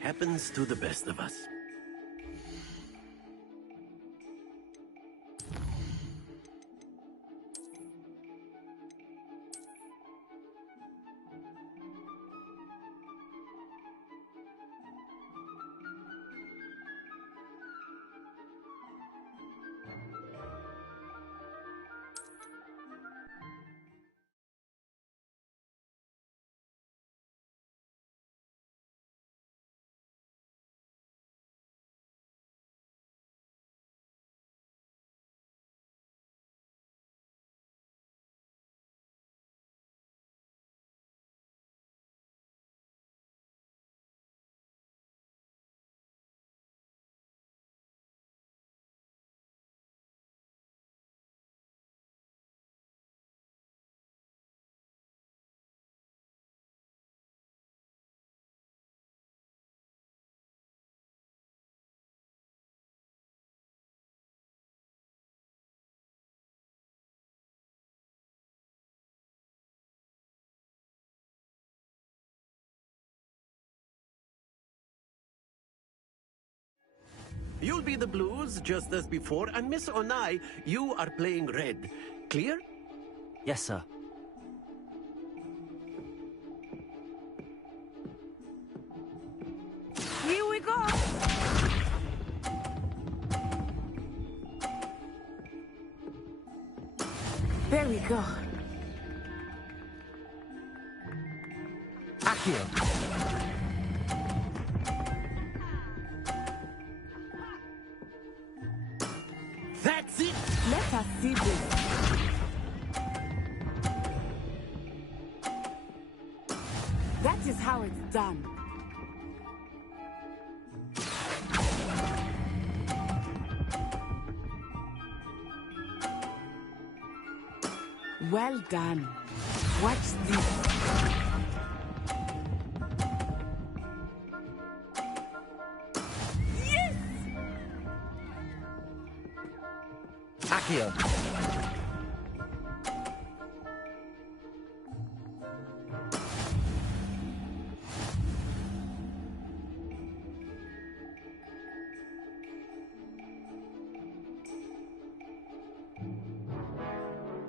Happens to the best of us. You'll be the blues, just as before, and Miss Onai, you are playing red. Clear? Yes, sir. Here we go! There we go. Accio. That's it! Let us see this. That is how it's done. Well done. Watch this. Yes! Accio.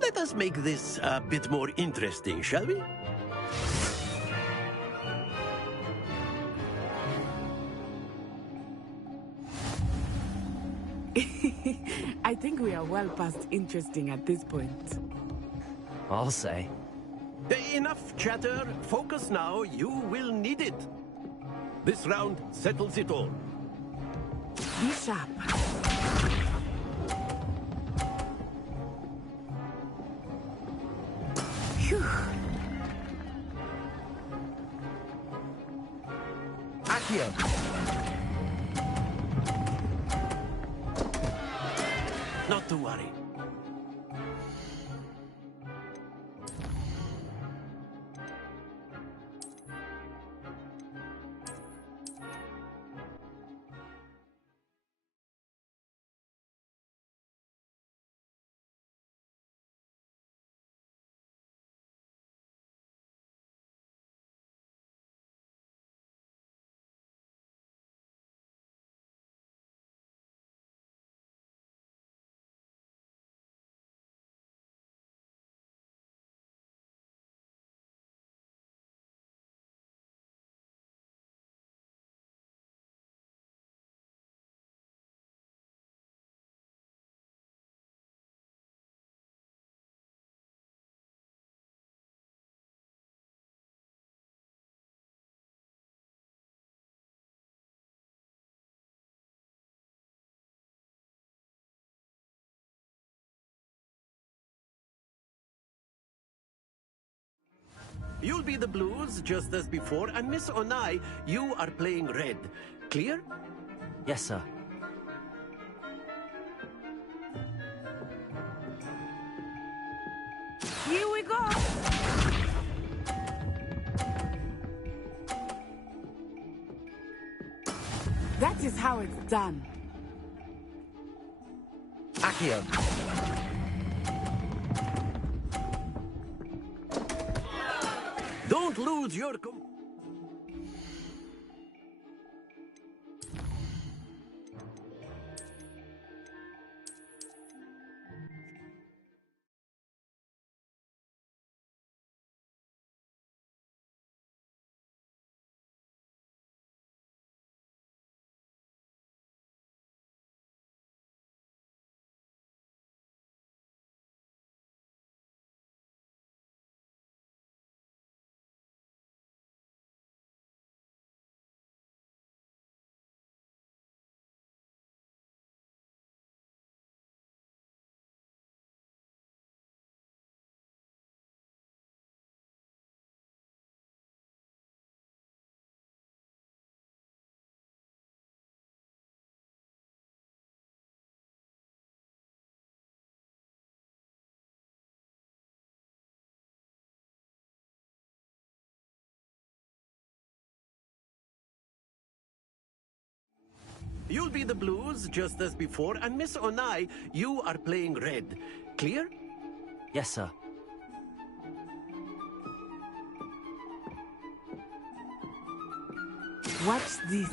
Let us make this a bit more interesting, shall we? I think we are well past interesting at this point. I'll say. Enough chatter. Focus now. You will need it. This round settles it all. Be sharp. Phew. Accio. Not to worry. You'll be the blues, just as before, and Miss Onai, you are playing red. Clear? Yes, sir. Here we go! That is how it's done. Accio. Don't lose your... You'll be the blues, just as before, and Miss Onai, you are playing red. Clear? Yes, sir. Watch this.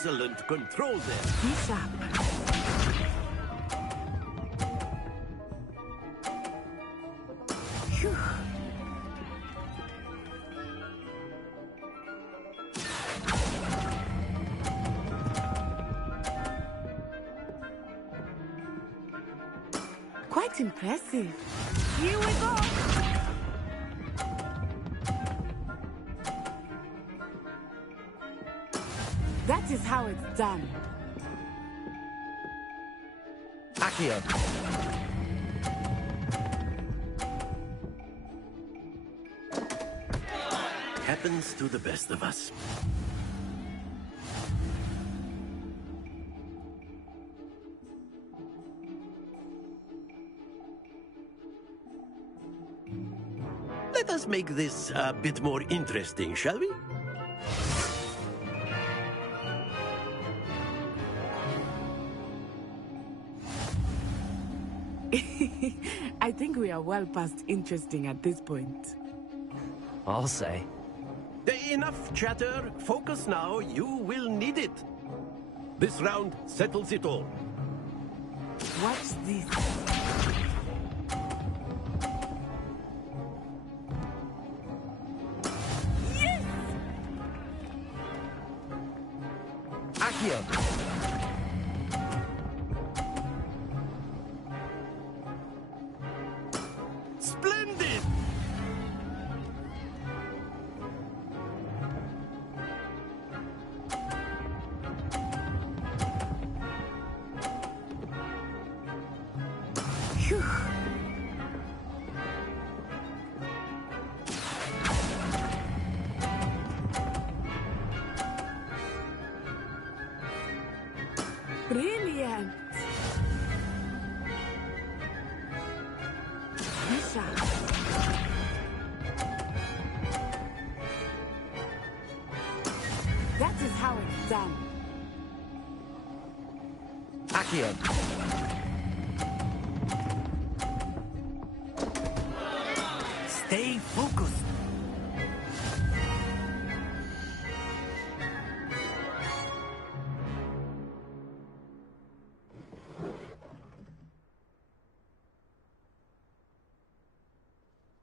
excellent control there. Be sharp. Phew. Quite impressive. Here we go. That is how it's done. Accio. Happens to the best of us. Let us make this a bit more interesting, shall we? I think we are well past interesting at this point. I'll say. Enough chatter. Focus now. You will need it. This round settles it all. Watch this. Yes! Accio. Splendid! Phew. Brilliant! Misha. That is how it's done. Accio. Stay focused.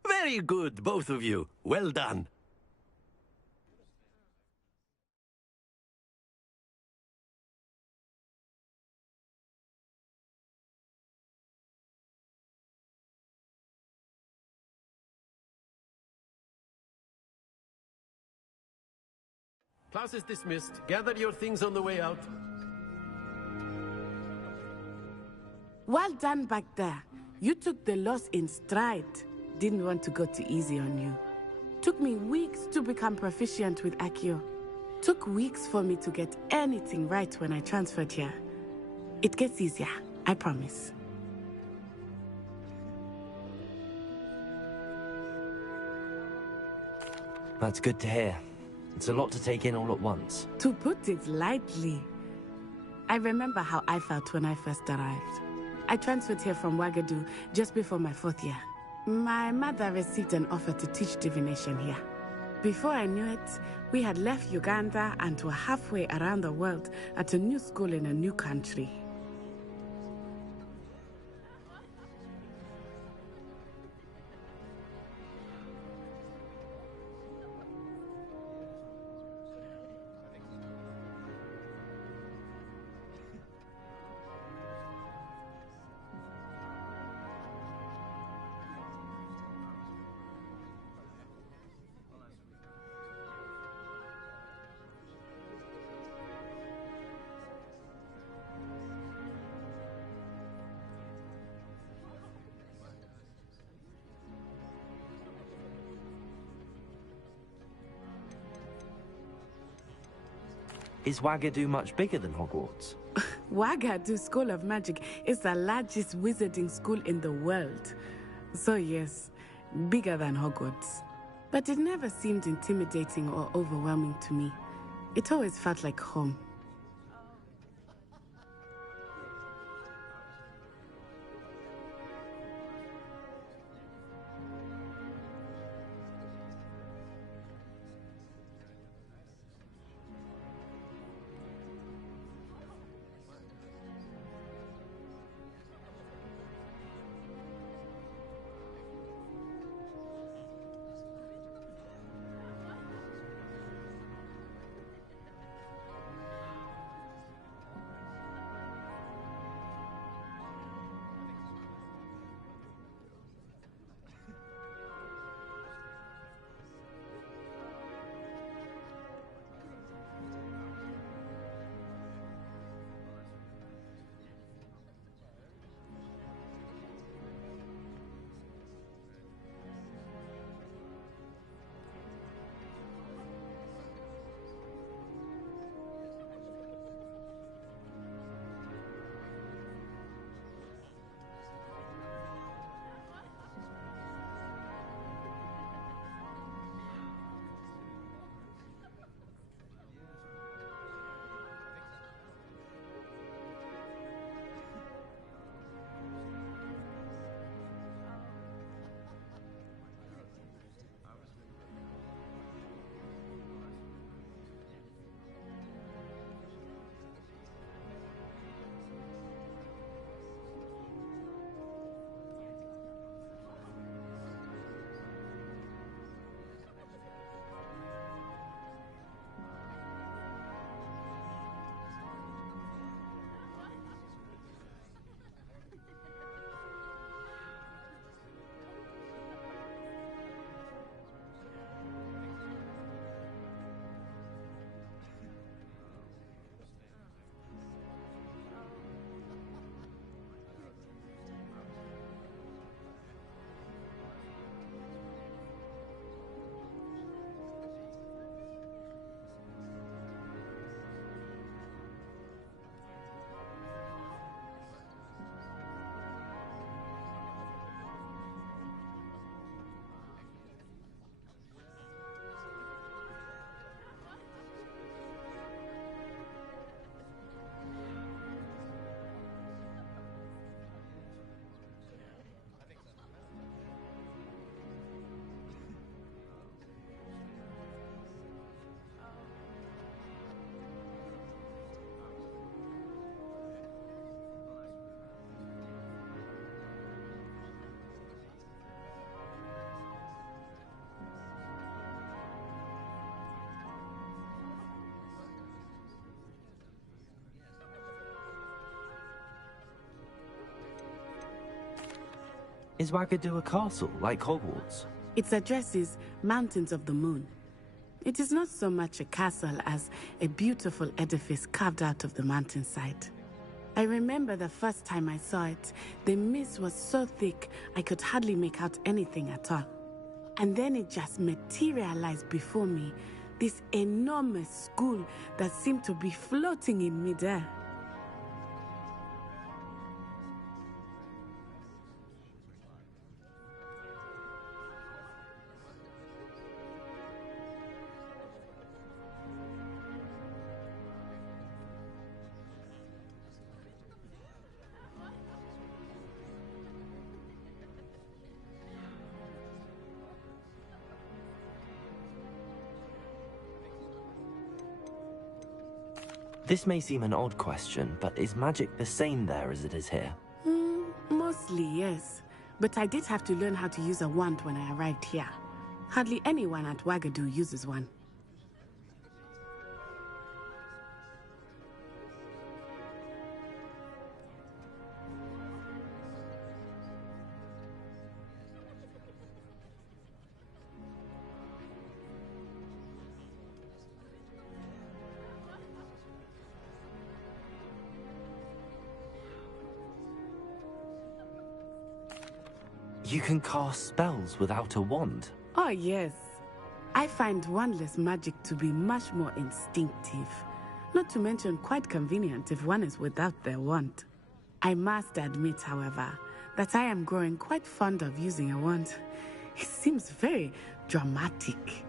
Very good, both of you. Well done. Class is dismissed. Gather your things on the way out. Well done back there. You took the loss in stride. Didn't want to go too easy on you. Took me weeks to become proficient with Accio. Took weeks for me to get anything right when I transferred here. It gets easier, I promise. That's good to hear. It's a lot to take in all at once. To put it lightly, I remember how I felt when I first arrived. I transferred here from Wagadu just before my 4th year. My mother received an offer to teach divination here. Before I knew it, we had left Uganda and were halfway around the world at a new school in a new country. Is Wagadu much bigger than Hogwarts? Wagadu School of Magic is the largest wizarding school in the world. So yes, bigger than Hogwarts. But it never seemed intimidating or overwhelming to me. It always felt like home. Is Wagadu a castle, like Hogwarts? Its address is Mountains of the Moon. It is not so much a castle as a beautiful edifice carved out of the mountainside. I remember the first time I saw it, the mist was so thick I could hardly make out anything at all. And then it just materialized before me, this enormous school that seemed to be floating in midair. This may seem an odd question, but is magic the same there as it is here? Mostly, yes. But I did have to learn how to use a wand when I arrived here. Hardly anyone at Wagadu uses one. You can cast spells without a wand? Oh, yes. I find wandless magic to be much more instinctive. Not to mention quite convenient if one is without their wand. I must admit, however, that I am growing quite fond of using a wand. It seems very dramatic.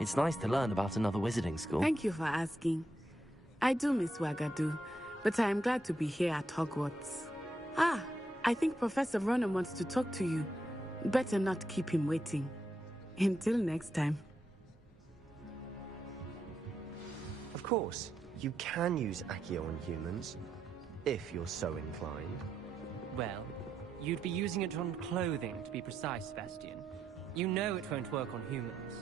It's nice to learn about another wizarding school. Thank you for asking. I do miss Wagadu, but I am glad to be here at Hogwarts. Ah, I think Professor Ronan wants to talk to you. Better not keep him waiting. Until next time. Of course, you can use Accio on humans, if you're so inclined. Well, you'd be using it on clothing, to be precise, Sebastian. You know it won't work on humans.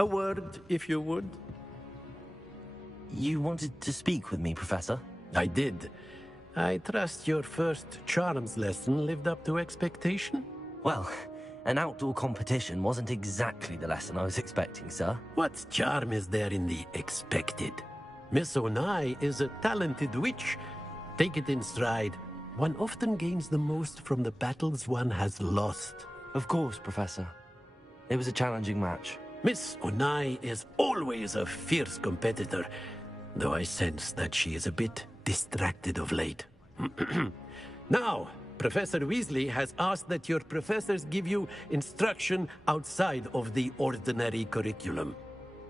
A word, if you would. You wanted to speak with me, Professor? I did. I trust your first charms lesson lived up to expectation? Well, an outdoor competition wasn't exactly the lesson I was expecting, sir. What charm is there in the expected? Miss Onai is a talented witch. Take it in stride. One often gains the most from the battles one has lost. Of course, Professor. It was a challenging match. Miss Onai is always a fierce competitor, though I sense that she is a bit distracted of late. Now, Professor Weasley has asked that your professors give you instruction outside of the ordinary curriculum.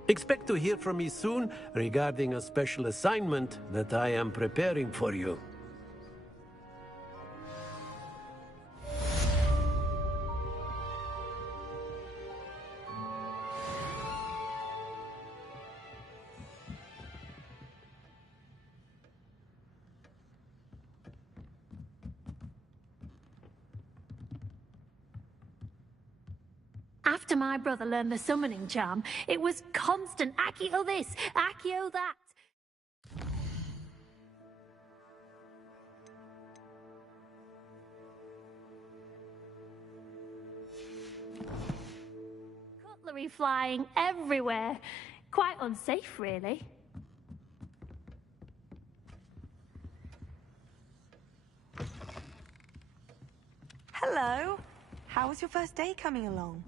Expect to hear from me soon regarding a special assignment that I am preparing for you. After my brother learned the summoning charm, it was constant Accio this, Accio that. Cutlery flying everywhere. Quite unsafe, really. Hello. How was your first day coming along?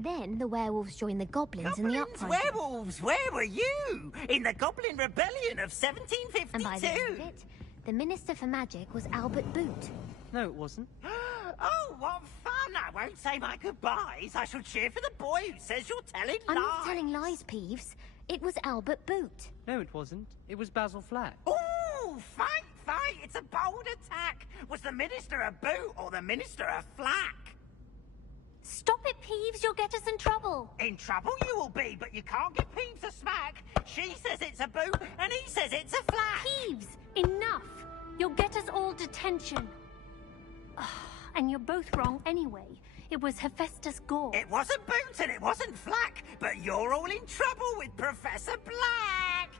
And then the werewolves joined the goblins in the uprising. Werewolves, where were you? In the Goblin Rebellion of 1752? And by the end of it, the Minister for Magic was Albert Boot. No, it wasn't. Oh, what fun! I won't say my goodbyes. I shall cheer for the boy who says you're telling lies. I'm not telling lies, Peeves. It was Albert Boot. No, it wasn't. It was Basil Flack. Ooh, fight! It's a bold attack. Was the Minister a boot or the Minister a flack? Stop it, Peeves. You'll get us in trouble. In trouble you will be, but you can't give Peeves a smack. She says it's a boot, and he says it's a flack. Peeves, enough. You'll get us all detention. And you're both wrong anyway. It was Hephaestus Gore. It wasn't boot and it wasn't flack, but you're all in trouble with Professor Black.